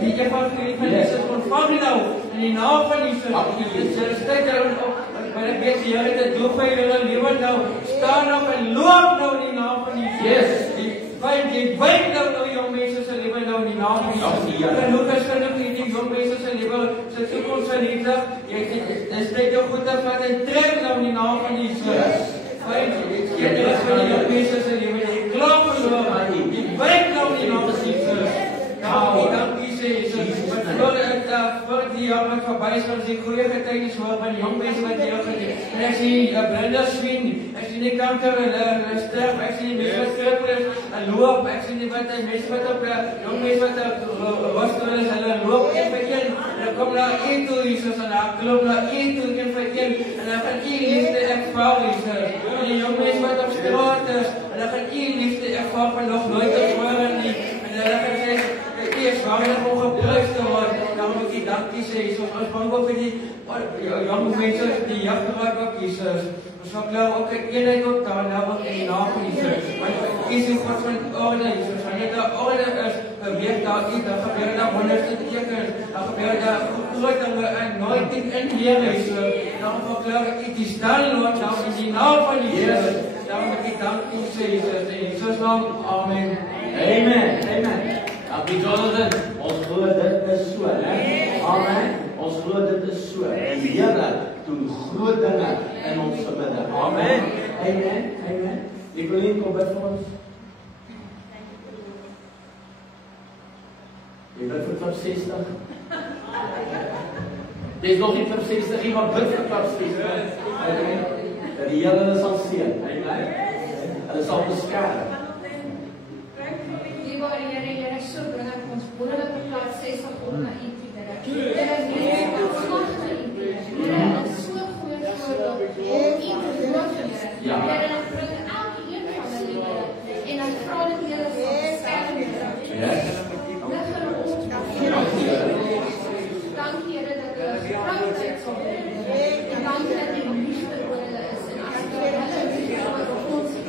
die evangelie van Jesus ontvang nou in die naam van Jesus. Dit sê hulle maar ek weet die Here het doel vir hulle lewe nou. Staan op en loop nou in die naam van Jesus. Die wyk nou jong mense se lewe nou in die naam van Jesus. En hoe geskenk die jong mense se lewe se toekoms se liefde. Dis net jou goed te vat en trek nou in die naam van Jesus. Jy het van die jong mense se lewe klaar verloor aan die wyk nou in die naam van Jesus. Dankie Jesus. Voor die jaar wat verby is, ons die goeie getuienis hoor van die jong mense wat deel geneem. En ek sien die blinde swien, ek sien die kanker hulle sterf, ek sien die mense wat krippel is en loop, ek sien die mense wat op jong mense wat rostel is, hulle loop een vir een, en hulle kom na U toe Jesus, en hulle klop na U toe een vir een, en hulle gaan U liefde ervaar Jesus. En die jong mense wat op straat is, en hulle gaan U liefde ervaar van nog nooit tevore nie, en hulle gaan sê, U is waardig om gebruik te word. Daarom ek dankie sê, Jesus. Ons bang ook vir die jong mense, die jeugdwerk ook, Jesus. Ons verklaar ook 'n eenheid op daar nou ook in die naam van Jesus. Want U is die God van orde, Jesus. Wanneer daar orde is, beweeg daar U, dan gebeur daar wonders en tekens. Dan gebeur daar groot dinge en nooit in lewe, Jesus. Daarom verklaar ek U die staan Lord nou in die naam van Jesus. Daarom ek dankie sê, Jesus. In Jesus naam, amen. Amen. Amen. Dankie Jonathan, ons glo dit is so, né? Amen. Ons glo dit is so. Die Here doen groot dinge in ons midde. Amen. Amen. Amen. Ek wil net kom bid vir ons. Jy bid vir 60. Dis nog nie klip 60 nie, maar bid vir klip 60. Dat die Here hulle sal seën. Amen. Hulle sal beskerm. Liewe Here, so bring ek ons wonderlike klip 60 op na U toe, Here. Here, nie slag na U toe. Here, is so goeie voorbeeld om U te loof, Here. Here, dan bring elke een van hulle, Here. En dan vra dat U hulle sal beskerm, Here. Dankie, Here, dat hulle getrouheid sal wees. En dankie dat U liefde oor hulle is. En as hulle liefde oor ons is.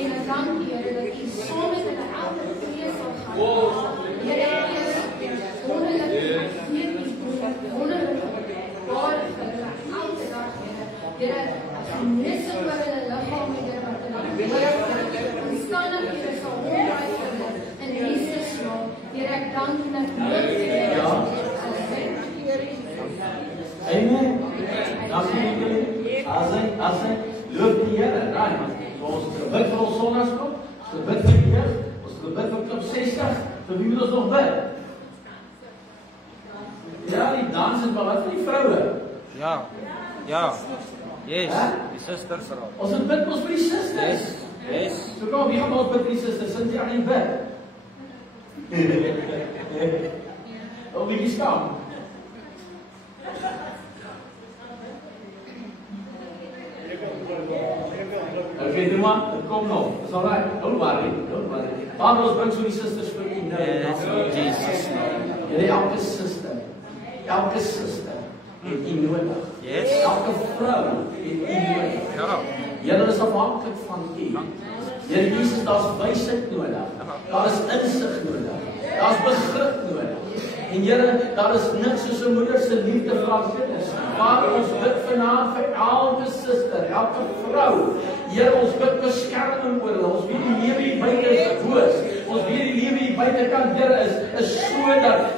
En dankie, Here, dat U saam met hulle elke keer sal gaan. Here, U is wonderlik, wonderlik, ware vir hulle elke dag, Here. Here, as U net so oor hulle liggaam, Here, wat hulle en staan dat Here sal omdraai vir hulle. In Jesus' naam, Here, ek dank U dat U Amen. Dankie julle. As hy loop die Here, ons bid vir ons sonnaarskap, ons bid vir die jeug, ons bid vir klip 60, vir wie moet ons nog bid? Ja, die dans is maar wat vir die vroue. Ja. Yes, die susters raak. Ons moet bid ons vir die susters. Yes. So kom, wie gaan ons bid vir die susters? Sint jy aan die bid? Of wie staan? Okay, doe maar, het komt nog. It's all right. Don't worry. Vader, ons bring so die sisters vir U. Yes, Jesus. Here, elke sister het U nodig. Yes. Elke vrou het U nodig. Ja. Here is afhanklik van U. Here Jesus, daar's wysheid nodig. Daar is insig nodig. Daar's begrip nodig. En Here, daar is niks soos 'n moeder se liefde vir haar kinders. Vader, ons bid vanaand vir elke suster, elke vrou. Here, ons bid beskerming oor hulle. Ons weet die lewe hier buite is boos. Ons weet die lewe hier buitekant, Here, is so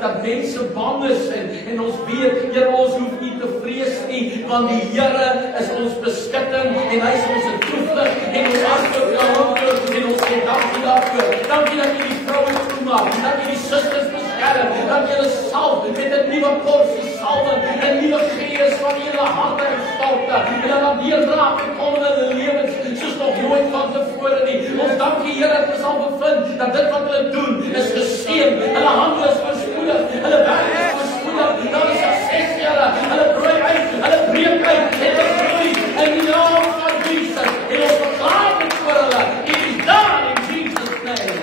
dat mense bang is en ons weet, Here, ons hoef nie te vrees nie, want die Here is ons beskutting en hy is ons toevlug en ons antwoord en ons sê dankie daarvoor. Dankie dat U die vroue toemaak, dat U die susters beskerm, dat U hulle salf met 'n nuwe porsie salwing, 'n nuwe gees van julle harte en stoute, en dat deurdraak en kom in hulle lewens soos nog nooit van tevore nie. Ons dankie, Here, dat ons sal bevind dat dit wat hulle doen is geseën. Hulle hande is voorspoedig, hulle werk is voorspoedig. Daar is sukses, Here. Hulle broei uit, hulle breek uit en hulle groei in die naam van Jesus. En ons verklaar dit vir hulle. It is done in Jesus' name.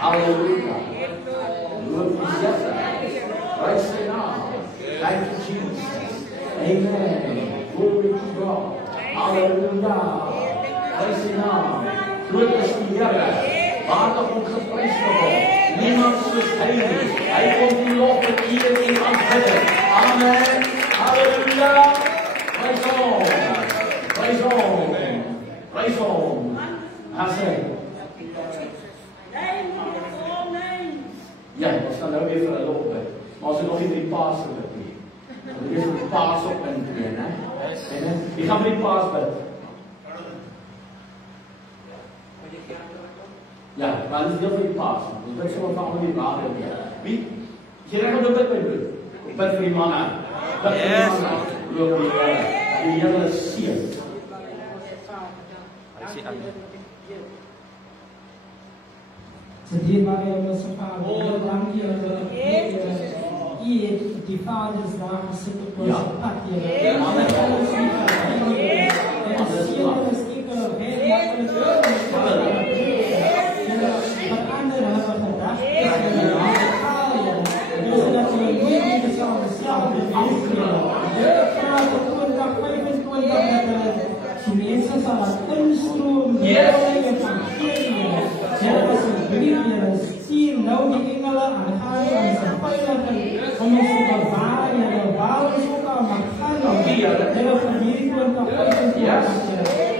Hallelujah. Lord Jesus. Praise the Lord. Thank you, Jesus. Amen. Glory to God. Hallelujah. Praise the Lord. Groot is die Here. Waardig om geprys te word. Niemand soos hy nie. Hy kom die lof en eer en aanbidding. Amen. Hallelujah. Praise on. Praise on. Praise on. Amen. Ja, ons gaan nou weer vir hulle opbid. Maar ons het nog nie die paas gebid nie. Ons het die paas op intree, né? En wie gaan vir die paas bid? Ja, maar dit is deel van die paas. Ons bid sommer vir almal die ware weer. Wie? Jy reg om te bid, my broer. Bid vir die manne. Bid vir die manne. Loop die Here. Die Here is seën. Se dierbare Hemelse Vader, dankie dat U die Vaders daar gesit op ons pad, Here. En alles lief en seën is eker wat ander hebben gedacht, zodat we niet meer zouden zelf afkrijgen. Graag op woensdag 25 dat de mensen zal instromen met evangelie. Here, asseblief, Here, stuur nou die engele aan gaan aan sy veiligheid om ons te bewaar, Here, waar ons ook al mag gaan, Here, vir hierdie 2025, Here,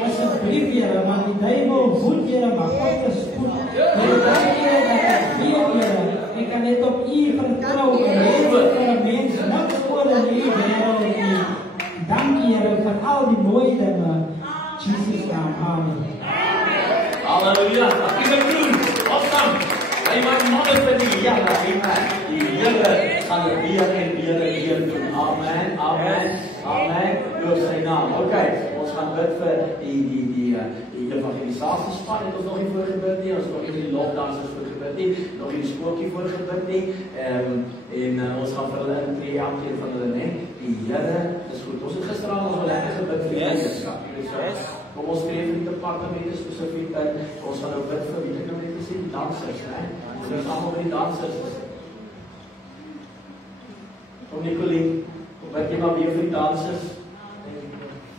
asseblief, Here, mag die duivel voed, Here, mag God is goed. Here, dank Here, dat ek weet, Here, ek kan net op U vertrou en lewe vir 'n mens, niks oor in die wêreld nie. Dank Here vir al die mooie dinge. Jesus naam, amen. Halleluja. Ek wil doen. Opstaan. Hy maak manne vir die Here. Amen. Die Here gaan dit weer en weer doen. Amen, amen, amen. Loof sy naam. Okay, ons gaan bid vir die evangelisasiespan het ons nog nie voorgebid nie. Ons nog nie die lofdansers voorgebid nie. Nog nie die spoortjie voorgebid nie. En ons gaan vir hulle intree aankeer van hulle net. Die Here is goed. Ons het gisteraan ons lekker gebid vir die leierskap. Kom ons skryf die departemente spesifiek in. Ons gaan nou bid vir wie ek nou net gesê die dansers, né? Ons is almal by die dansers. Kom Nicoline, kom bid jy maar weer vir die dansers.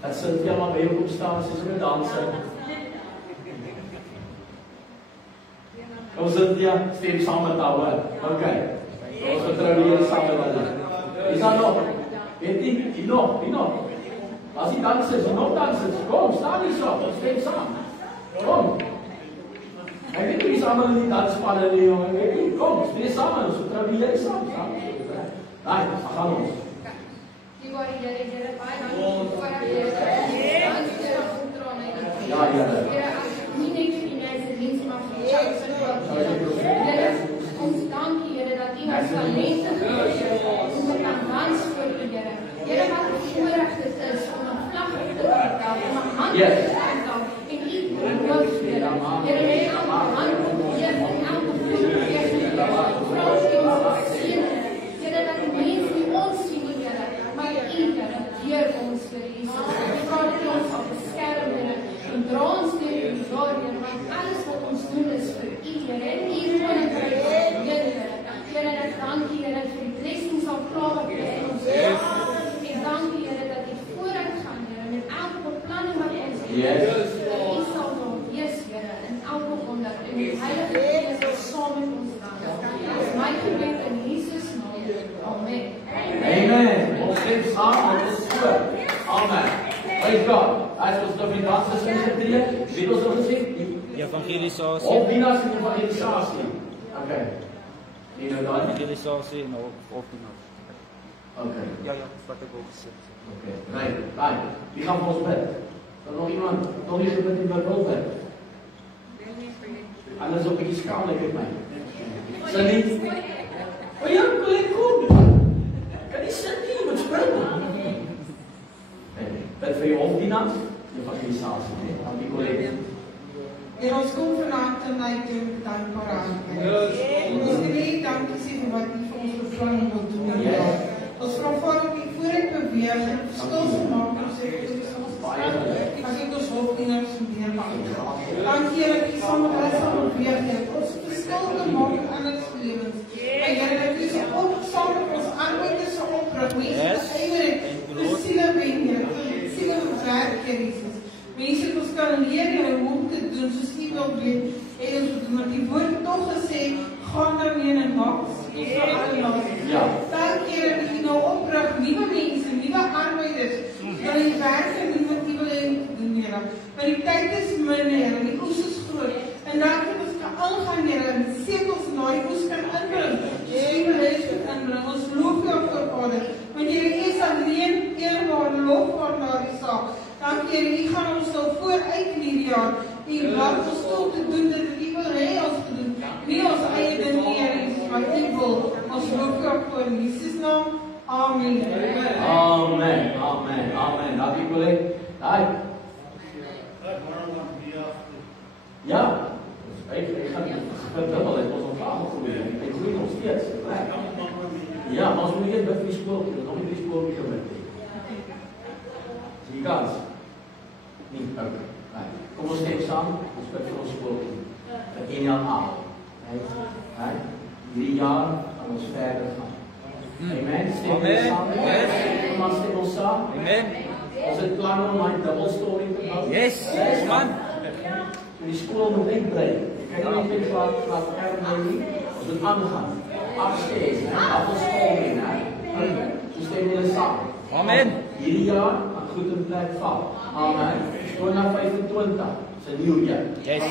Dat Cynthia maar by jou kom staan, sy is ook 'n danser. Kom Cynthia, stem saam met haar. Okay. Ons vertrou hier saam met hulle. Is daar nog? Weet jy, wie nog? As die dansers, nog dansers, kom, staan hier so, ons stem saam. Kom. Ek weet nie wie saam in die dansspanne nie, jongen. Weet jy, kom, speel saam, ons vertrou hier saam. Daai, gaan ons. Die word Here baie dankie vir Ja, Here. Nie net vir die mense diens maar vir die chosen one. Here, ons dankie Here dat U ons talente gegee het om te kan dans vir U Here. Here, wat 'n voorreg dit is om 'n vlag te vertel, om 'n hand te vertel en U loof Here. Here, jy het 'n hand gegee en elke voet gegee. Vra ons seën. Here, dat die mense nie ons sien nie Here, maar U Here, deur ons vir Jesus. Vra dat U ons sal beskerm Here. En dra ons deur U jaar, Here, want alles wat ons doen is vir U, Here, en U koninkryk is Here. Here, dat dankie, Here, vir die blessings sal klaar wat U in ons het. En dankie, Here, dat U vooruit gaan, Here, met elke beplanning wat ons het. Dat U sal nog wees, Here, in elke wonder, en die Heilige Gees sal saam met ons staan. Dit is my gebed in Jesus' naam. Amen. Amen. Ons stem saam, dit is goed. Amen. Praise God. As ons nou die dansers ingetree, weet ons nog gesê? Evangelisasie. Of die evangelisasie. Okay. Nie nou daai evangelisasie en of die nou. Okay. Ja, wat ek ook gesê. Okay. Right. Wie gaan vir ons bid? Dan nog iemand, nog nie gebid in wil bid. Anders op 'n bietjie skaamlik met my. Sien nie? O ja, kom. Kan nie sit nie, moet spring. Dat vir jou hoofdienaar, die evangelisasie, aan die collega. En ons kom vanaand in my toe met dankbaarheid. Ons wil dankie sê vir wat U vir ons beplanning wil doen. Ons vra Vader dat U vooruit beweeg en verskil sal maak in ons as U ons hulpdieners en deurmaak. Dankie dat U saam met ons sal beweeg en ons verskil kan maak in ander se lewens. En Here, dat U se op saam met ons arbeiders sal oprig. Mense wat siele wen, siele werk, Jesus. Mense wat ons kan leer hoe om te doen soos U wil doen. En ons moet doen, want die woord het toch gesê, gaan daarmee en maak ons vir alle. Dankie dat U nou oprig, nuwe mense, nuwe arbeiders, dat die werk en doen wat U wil doen, Here. Maar die tyd is min, Here, die oes is groot. En dankie dat ons kan ingaan, Here, en sekels na die oes kan inbring. Ons kan inbring, ons loof jou voor Vader. Want Here, U is alleen eerbaar, loofbaar na die saak. Dankie, Here, U gaan ons nou vooruit in hierdie jaar. U laat ons toe te doen dat U wil hê ons te doen. Nie ons eie ding nie, Here Jesus, maar U wil. Ons loof jou voor in Jesus naam. Amen. Amen. Dat die collega. Daai. Ja. Ek gaan vertel het ons ontvang gebeur. Ek groei nog steeds. Ja, maar ons moet nie net vir skool, nog nie vir skool gebeur. Die kans. Nie okay. Kom ons stem saam, ons bid vir ons skool. Vir 1 jaar aan. Hierdie jaar gaan ons verder gaan. Amen. Stem saam. Kom ons stem ons saam. Amen. Ons het planne om my double story te bou. Yes, man. Die skool moet uitbrei. Ek kan nie net vanaf Ermenie, ons moet aangaan. Upstairs, afskool in, so stem julle saam. Amen. Hierdie jaar gaan goed in plek val. Amen. 2025, is 'n nuwe jaar. Yes.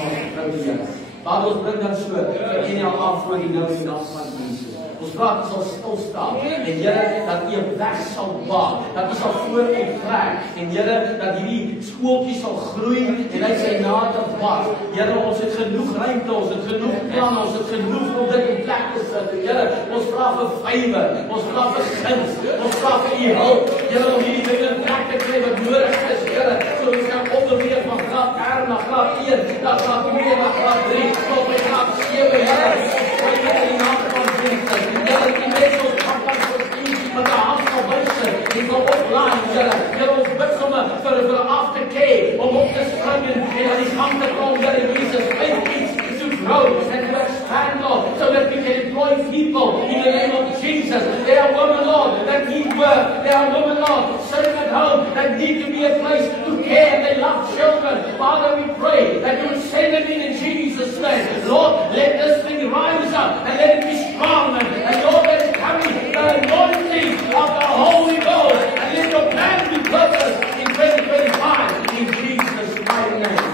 Vader, ons bring dan so vir 1 jaar af voor die nou die naam van Jesus. Ons vra dat ons sal stil staan. En Here, dat U 'n weg sal baan. Dat U sal vooruit trek. En Here, dat hierdie skooltjie sal groei en hy sy nade vat. Here, ons het genoeg ruimte, ons het genoeg planne, ons het genoeg om dit in plek te sit. Here, ons vra vir favor, ons vra vir guns, ons vra vir U hulp. Here, om hierdie dinge in plek te kry wat nodig is, Here, so ons kan onderweeg van graad R na graad 1, na graad 2, na graad 3, tot by graad 7, Here. Ons gooi dit in die naam van Jesus. Here, die mense ons aanpak vir U, met die hand van wyse, die sal oplaan, Here. Here, ons bid sommer vir 'n aftercare, om op te spring en aan die gang te kom, Here Jesus. Make it to grow and to expand, Lord, so that we can employ people in the name of Jesus. There are women, Lord, that need work. There are women, Lord, sitting at home that need to be a place to care and they love children. Father, we pray that you would send them in Jesus' name. Lord, let this thing rise up and let it be strong. And Lord, let it carry the anointing of the Holy Ghost. And let your plan be purposed in 2025 in Jesus' mighty name.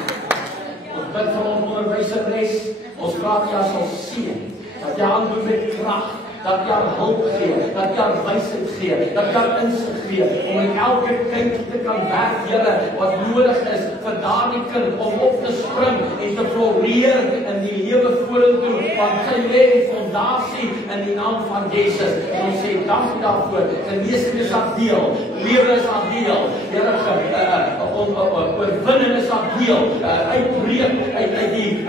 Ons bid vir ons onderwyseres, ons vra dat jy sal sien, dat jy aan doen met krag, dat jy hulp gee, dat jy wysheid gee, dat jy insig gee, om in elke kind te kan werk, Here, wat nodig is vir daardie kind om op te spring en te floreer in die lewe vorentoe, want sy lê die fondasie in die naam van Jesus. En ons sê dankie daarvoor. Genesing is haar deel, lewe is haar deel, Here, oorwinning is haar deel, uitbreek uit die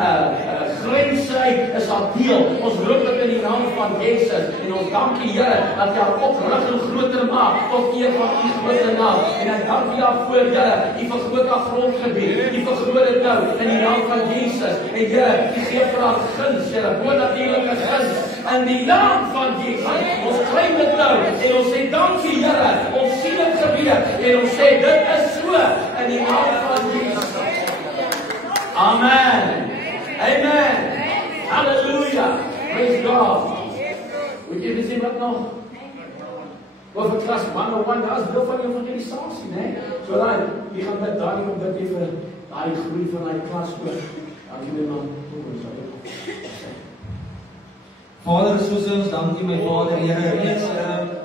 grense uit is haar deel. Ons roep dit in die naam van Jesus. En ons dankie, Here, dat jy haar oprig en groter maak tot eer van U grote naam. En ek dankie daarvoor, Here, U vergroot haar grondgebied, U vergroot dit nou in die naam van Jesus. En Here, U gee vir haar guns, Here, bonatuurlike guns in die naam van Jesus. Ons claim dit nou en ons sê dankie, Here. Ons sien dit gebeur en ons sê dit is so in die naam van Jesus. Amen. Amen. Hallelujah. Praise God. Moet jy weet wat nog? Wat vir klas 101, daar is deel van die evangelisasie, né? So dan, jy gaan met daai om dit vir daai groei van daai klas ook. Dankie weer man. Vader, soos ons dankie my Vader, Here, reeds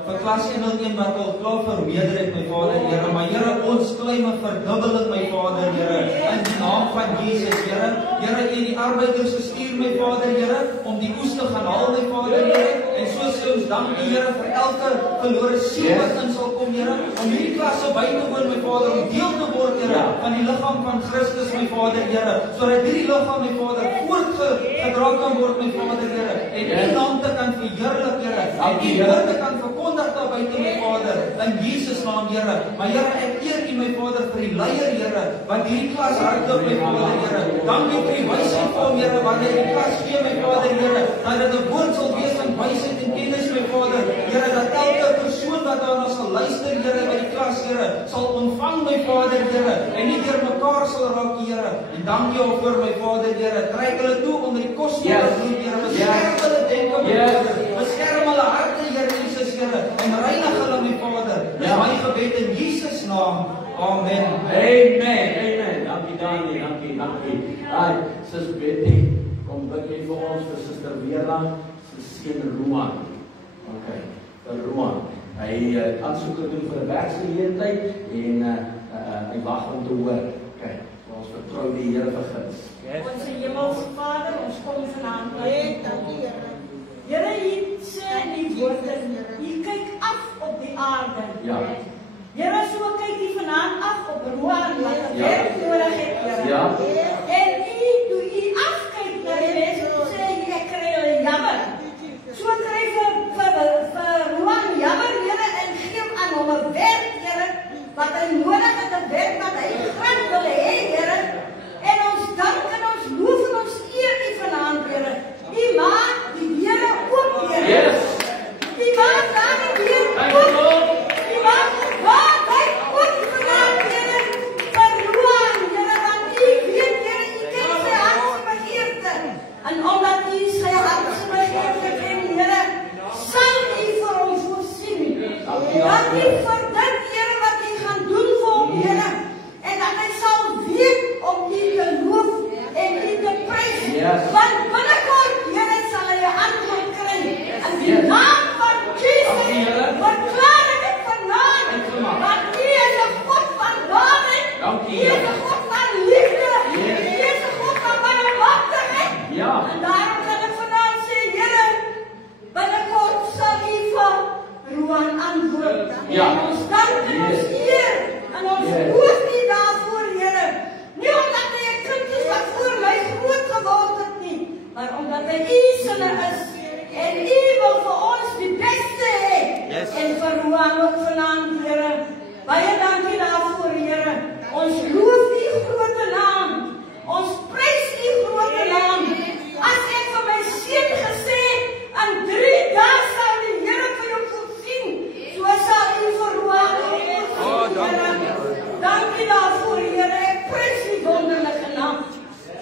vir klas 101 wat al klaar vermeerder het my Vader, Here, maar Here, ons claim 'n verdubbeling my Vader, Here, in die naam van Jesus, Here. Here, U die arbeiders gestuur my Vader, Here, om die oes te gaan haal my Vader, Here, en so sê ons dankie, Here, vir elke verlore siel wat in sal kom, Here, om hierdie klasse by te woon my Vader, om deel te word, Here, van die liggaam van Christus my Vader, Here, sodat hierdie liggaam my Vader voortgedra kan word my Vader, Here, en U naam te kan verheerlik, Here, en U woorde kan verkondig daar buite my Vader, in Jesus naam, Here. Maar Here, ek eer U my Vader vir die leier, Here, wat hierdie klas hardloop my Vader, Here. Dankie vir die wysheid van Here, wat hy die klas gee my Vader, Here, dat dit 'n woord sal wees van wysheid en kennis my Vader, Here, dat elke persoon wat daarna sal luister, Here, by die klas, Here, sal ontvang my Vader, Here, en nie deur mekaar sal raak, Here. En dankie ook vir my Vader, Here, trek hulle toe onder die kosbare bloed, Here, beskerm hulle denke, my Vader, beskerm hulle harte, Here Jesus, Here, en reinig hulle my Vader. Dis my gebed in Jesus naam. Amen. Amen. Amen. Dankie Dani, dankie. Ai, sis Betty, kom bid jy vir ons vir Suster Vera, se seun Roan. Okay, vir Roan. Hy aansoek gedoen vir 'n werksgeleentheid en hy wag om te hoor. Okay, ons vertrou die Here vir guns. Onze hemelse Vader, ons kom vanaand by U. Here, U sê in die woorde, U kyk af op die aarde. Ja. Here, so kyk U vanaand af op Roan wat werk nodig het, Here. Ja. En toe U afkyk na die mense, sê ek kry hulle jammer. So kry vir Roan jammer, Here, en gee aan hom 'n werk, Here, wat hy nodig het, 'n werk wat hy graag wil hê, Here. En ons dank en ons loof en ons eer U vanaand, Here. U maak die deure oop, Here. Yes. U maak daar die deure oop. U maak waar hy oop vanaand, Here. Vir Roan, Here, want U weet, Here, U ken sy hartsbegeerte. En omdat U sy hartsbegeerte ken, Here, sal U vir hom voorsien. Dat U vir dit, Here, wat U gaan doen vir hom, Here. En dat hy sal weet om U te loof en U te prys. Yes. Want binnekort, Here, sal hy 'n antwoord kry. En die naam groot. Ja. En ons dank en ons eer en ons loof U daarvoor, Here. Nie omdat hy 'n kind is wat voor my groot geword het nie, maar omdat hy U sinne is. En U wil vir ons die beste hê. En vir Roan ook vanaand, Here. Baie dankie daarvoor, Here. Ons loof U groot naam. Ons prys U groot naam. As ek vir my seun gesê, in 3 dae sal die Here vir jou voorsien, so sal U vir Roan ook voorsien. Dankie daarvoor, Here. Ek prys U wonderlike naam.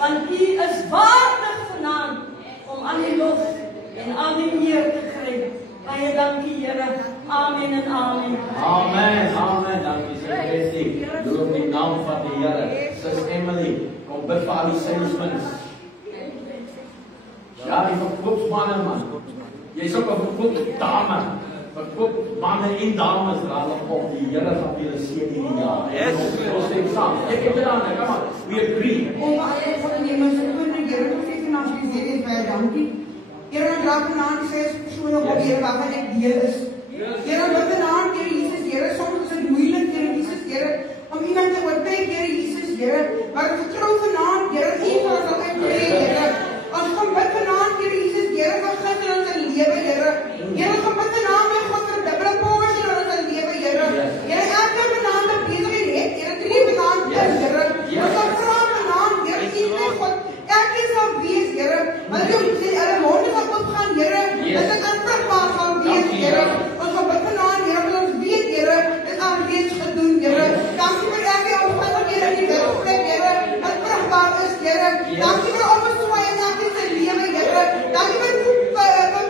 Want U is waardig vanaand om aan die lof en aan die eer te kry. Baie dankie, Here. Amen en amen. Amen, amen. Dankie, Sis Christie. Loop die naam van die Here. Sis Emily, kom bid vir al die salesmans. Ja, die verkoopsmanne, man. Jy is ook 'n verkoopdame. Verkoopmanne en dames, raad op die Here van julle seën hierdie jaar. Ons sê saam. Ek het dit aan, kom aan. We agree. Om alle ondernemers en Here tot sê finansies is baie dankie. Here, ek raak vanaand die 6 persone op Here waarvan ek deel is. Here, wat vanaand, Here Jesus, Here, soms is dit moeilik, Here Jesus, Here, om iemand te oortuig, Here Jesus, Here, maar ek vertrou vanaand, Here, U sal uitbreek, Here. Ons kom bid vanaand, Here Jesus, Here, vir gister in ons lewe, Here. Here, kom bid vanaand, Here, God, vir dubbele porsie in ons lewe, Here. Here, elke vanaand 'n besigheid het, Here, 3 vanaand, Here. Ons sal vra vanaand, Here, U weet, God, elkeen sal wees, Here, maar jy sê, hulle monde sal opgaan, Here, as ek aanvrugbaar sal wees, Here. Ons sal bid vanaand, Here, want ons weet, Here, dit al reeds gedoen, Here. Dankie vir elke omstandighede in die werkplek, Here, wat vrugbaar is, Here. Dankie vir opgeswaai in elkeen se lewe, Here. Dankie vir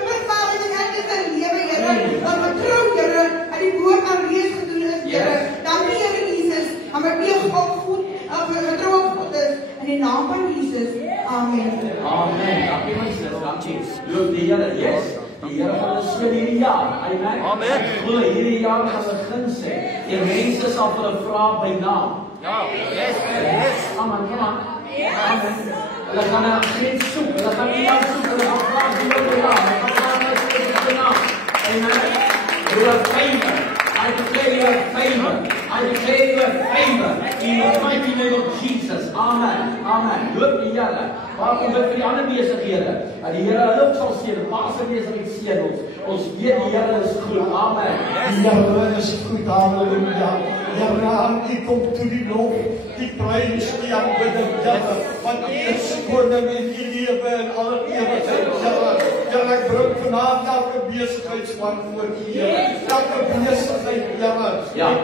vrugbaarheid in elkeen se lewe, Here. Want vertrou, Here, dat die woord al reeds gedoen is, Here. Dankie, Here Jesus, en my weeg op goed, vertrou op God is, in die naam van Jesus. Amen. Amen. Dankie my sis, dankie. Loof die Here, yes. Die Here gaan ons seën hierdie jaar. Amen. Amen. Glo hierdie jaar gaan ons guns hê. Die mense sal vir hulle vra by naam. Ja. Yes. Amen. Kom aan. Amen. Hulle gaan na geen soek. Hulle gaan nie aan soek. Hulle gaan vra die Here naam. Hulle gaan vra my se naam. Amen. You are favor. I declare you are favor. I declare you are favor. In the mighty name of Jesus. Amen. Amen. Loop die Here. Waarom bid vir die ander besighede? Dat die Here hulle sal seën. Pas en besigheid seën ons. Ons weet die Here is goed. Amen. Die Here is goed. Halleluja. Here, U kom toe die lof, die prys, die aanbidding, Here. Want U is koning in U lewe en alle ewigheid, Here. Here, ek bring vanaand elke besigheidsman voor U, Here. Elke besigheid, Here.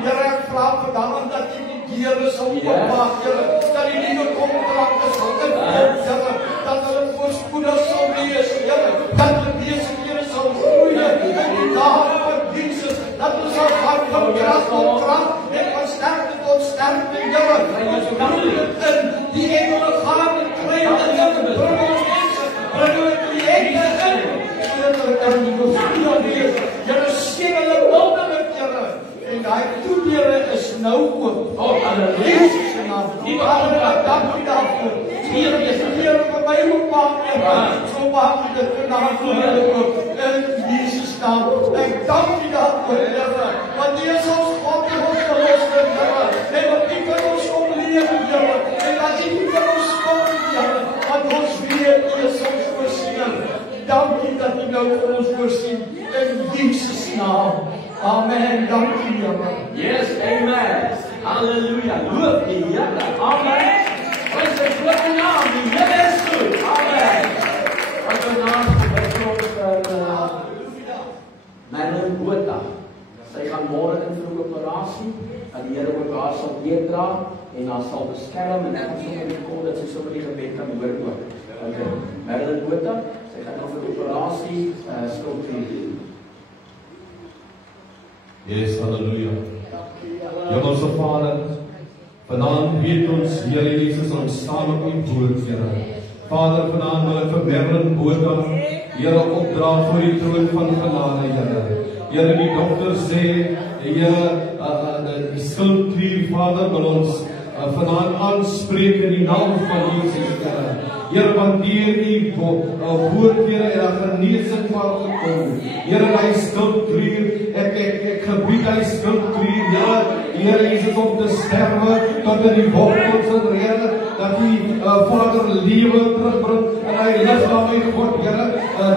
Here, ek vra vandag dat U die deure sal oopmaak, Here. Dat die nuwe kontrakte sal inkom, Here. Dat hulle voorspoedig sal wees, Here. Dat hulle besighede sal groei in die naam van Jesus. Dat ons sal gaan van krag tot krag en van sterkte tot sterkte, Here. Ons groei in die engele gaan en kleine, Here. Bring ons mense, bring ons kliënte in. Here, kan die goeie wees. Here, seën hulle wonderlik, Here. En daai toedeure is nou oop. Halleluja. Die Here, dankie daarvoor. Here, Here, vir my oopmaak, Here. So maak U dit vanaand vir hulle oop. In Jesus naam. Ek dank U daarvoor, Here. Want U is ons God en ons verlosser, Here. En wat U vir ons omleef, Here. En dat U vir ons kom, Here. Want ons weet U is ons voorsiening. Dankie dat U nou vir ons voorsien. In Jesus naam. Amen. Dankie, Here. Yes, amen. Hallelujah. Loof die Here. Amen. Prys sy groot naam. Die Here is goed. Amen. Wat ons naam Madeline Botha. Sy gaan môre in vir 'n operasie. Dat die Here ook haar sal deurdra en haar sal beskerm en ek gaan sommer net kom dat sy sommer die gebed kan hoor ook. Okay. Madeline Botha, sy gaan nou vir 'n operasie skop doen. Yes, hallelujah. Hemelse Vader, vanaand weet ons, Here Jesus, ons staan op U woord, Here. Vader, vanaand wil ek vir Madeline Botha, Here, opdra voor die troon van genade, Here. Here, die dokter sê, Here, die skildklier, Vader, wil ons vanaand aanspreek in die naam van Jesus, Here. Here, want deur die woord, Here, en genesing van gekom. Here, hy skildklier, ek gebied sy skuld kry, Here Jesus om te sterwe, tot in die wortels en rede, dat die Vader lewe terugbring in hy liggaam en God, Here.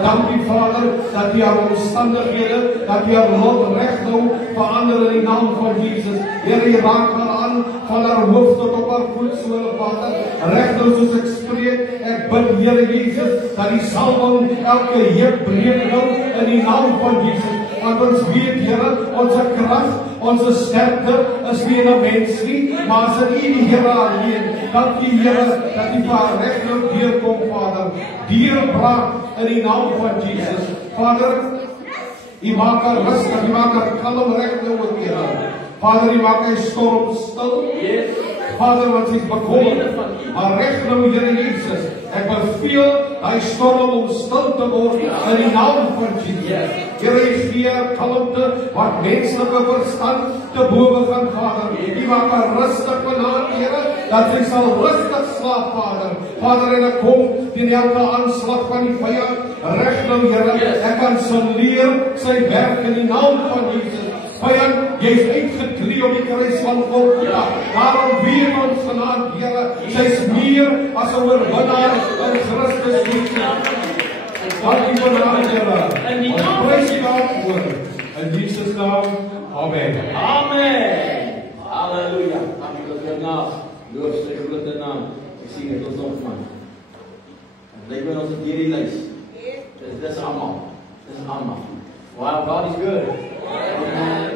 Dankie Vader, dat die haar omstandighede, dat die haar lot recht nou verander in die naam van Jesus. Here, jy raak haar aan, van haar hoofd tot op haar voetsole, Vader. Recht nou soos ek spreek, ek bid, Here Jesus, dat die salwing elke heep breek nou in die naam van Jesus. Want ons weet, Here, onze kracht, onze sterkte is nie in 'n mens nie, maar is in U die Here alleen. Dankie, Here, dat U vir recht nou deurkom, Vader. Deurbraak in die naam van Jesus. Vader, U maak haar rustig, U maak haar kalm recht nou ook, Here. Vader, U maak hy storm stil. Vader, wat sy is bekommerd, maar recht nou, Here Jesus, ek beveel hy storm om stil te word in die naam van Jesus. Here, U gee kalmte wat menslike verstand te boven gaan, Vader. U maak haar rustig vanaand, Here, dat sy sal rustig slaap, Vader. Vader, en ek kom teen elke aanslag van die vyand, recht nou, Here, ek kanselleer sy werk in die naam van Jesus. Vyand, jy is uitgeklee op die kruis van Golgotha. Daarom weet ons vanaand, Here, sy is meer as 'n oorwinnaar in Christus Jesus. Dankie vanaand, Here. Ons prys U daarvoor. In Jesus naam, amen. Amen. Halleluja. Dankie dat jy naam. Loof sy grote naam. Ek sien dit ons nog man. En blyk met ons op hierdie lys. Dis almal. Dis almal. Wow, God is good. Amen.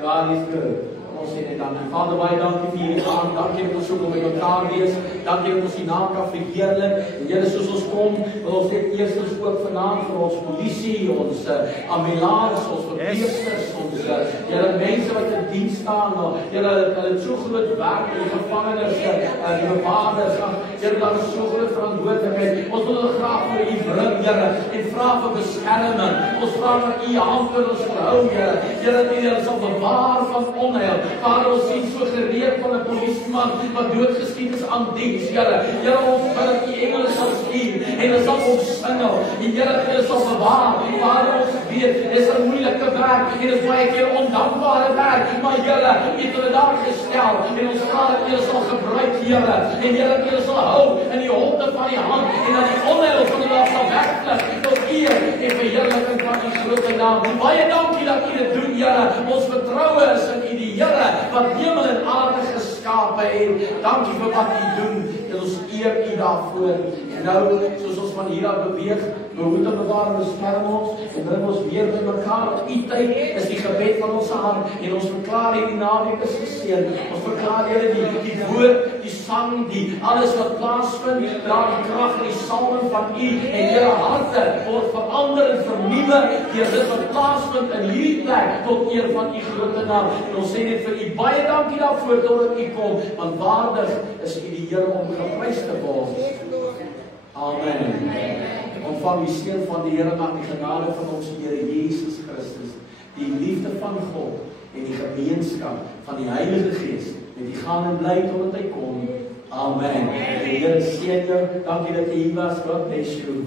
God is good. Ons sê net dankie. Vader, baie dankie vir hierdie aand. Dankie dat ons so kom met mekaar wees. Dankie dat ons die naam kan verheerlik. En Here, soos ons kom, wil ons net eerstens ook vanaand vir ons polisie, ons ambulans, ons verpleegsters, ons Here, mense wat in diens staan, Here, hulle het so groot werk in die gevangenes, die bewaarders, Here, daar is so groot verantwoordelikheid. Ons wil hulle graag voor U bring, Here, en vra vir beskerming. Ons vra dat U hand vir ons verhou, Here. Here, dat U hulle sal bewaar van onheil. Vader, ons sien so gereed van 'n polisieman wat doodgeskiet is aan diens, Here. Here, ons wil dat U engele sal stuur en hulle sal omsingel. En Here, dat hulle sal bewaar. Vader, ons weet, dit is 'n moeilike werk en dit is baie keer ondankbare werk, maar Here, U het hulle daar gestel en ons vra dat U sal gebruik, Here. En Here, dat U sal hou in die holte van die hand en dat die onheil van hulle sal wegvlug tot eer en verheerliking van U grote naam. Baie dankie dat U dit doen, Here. Ons vertroue is in U, die Here wat hemel en aarde geskape het. Dankie vir wat U doen en ons eer U daarvoor. En nou, soos ons van hier af beweeg, behoed en bewaar en beskerm ons en bring ons weer by mekaar. Op U tyd is die gebed van ons hart en ons verklaar hierdie naweek is geseën. Ons verklaar Here die woord, die sang, die alles wat plaasvind, dra die krag en die salwing van U en Here, harte word verander en vernuwe deur dit wat plaasvind in hierdie plek tot eer van U grote naam. En ons sê net vir U baie dankie daarvoor totdat U kom, want waardig is U die Here om geprys te word. Amen. Ontvang die seën van die Here, mag die genade van ons Here Jesus Christus, die liefde van God en die gemeenskap van die Heilige Gees met U gaan en bly totdat hy kom. Amen. Die Here seën jou. Dankie dat jy hier was. God bless you.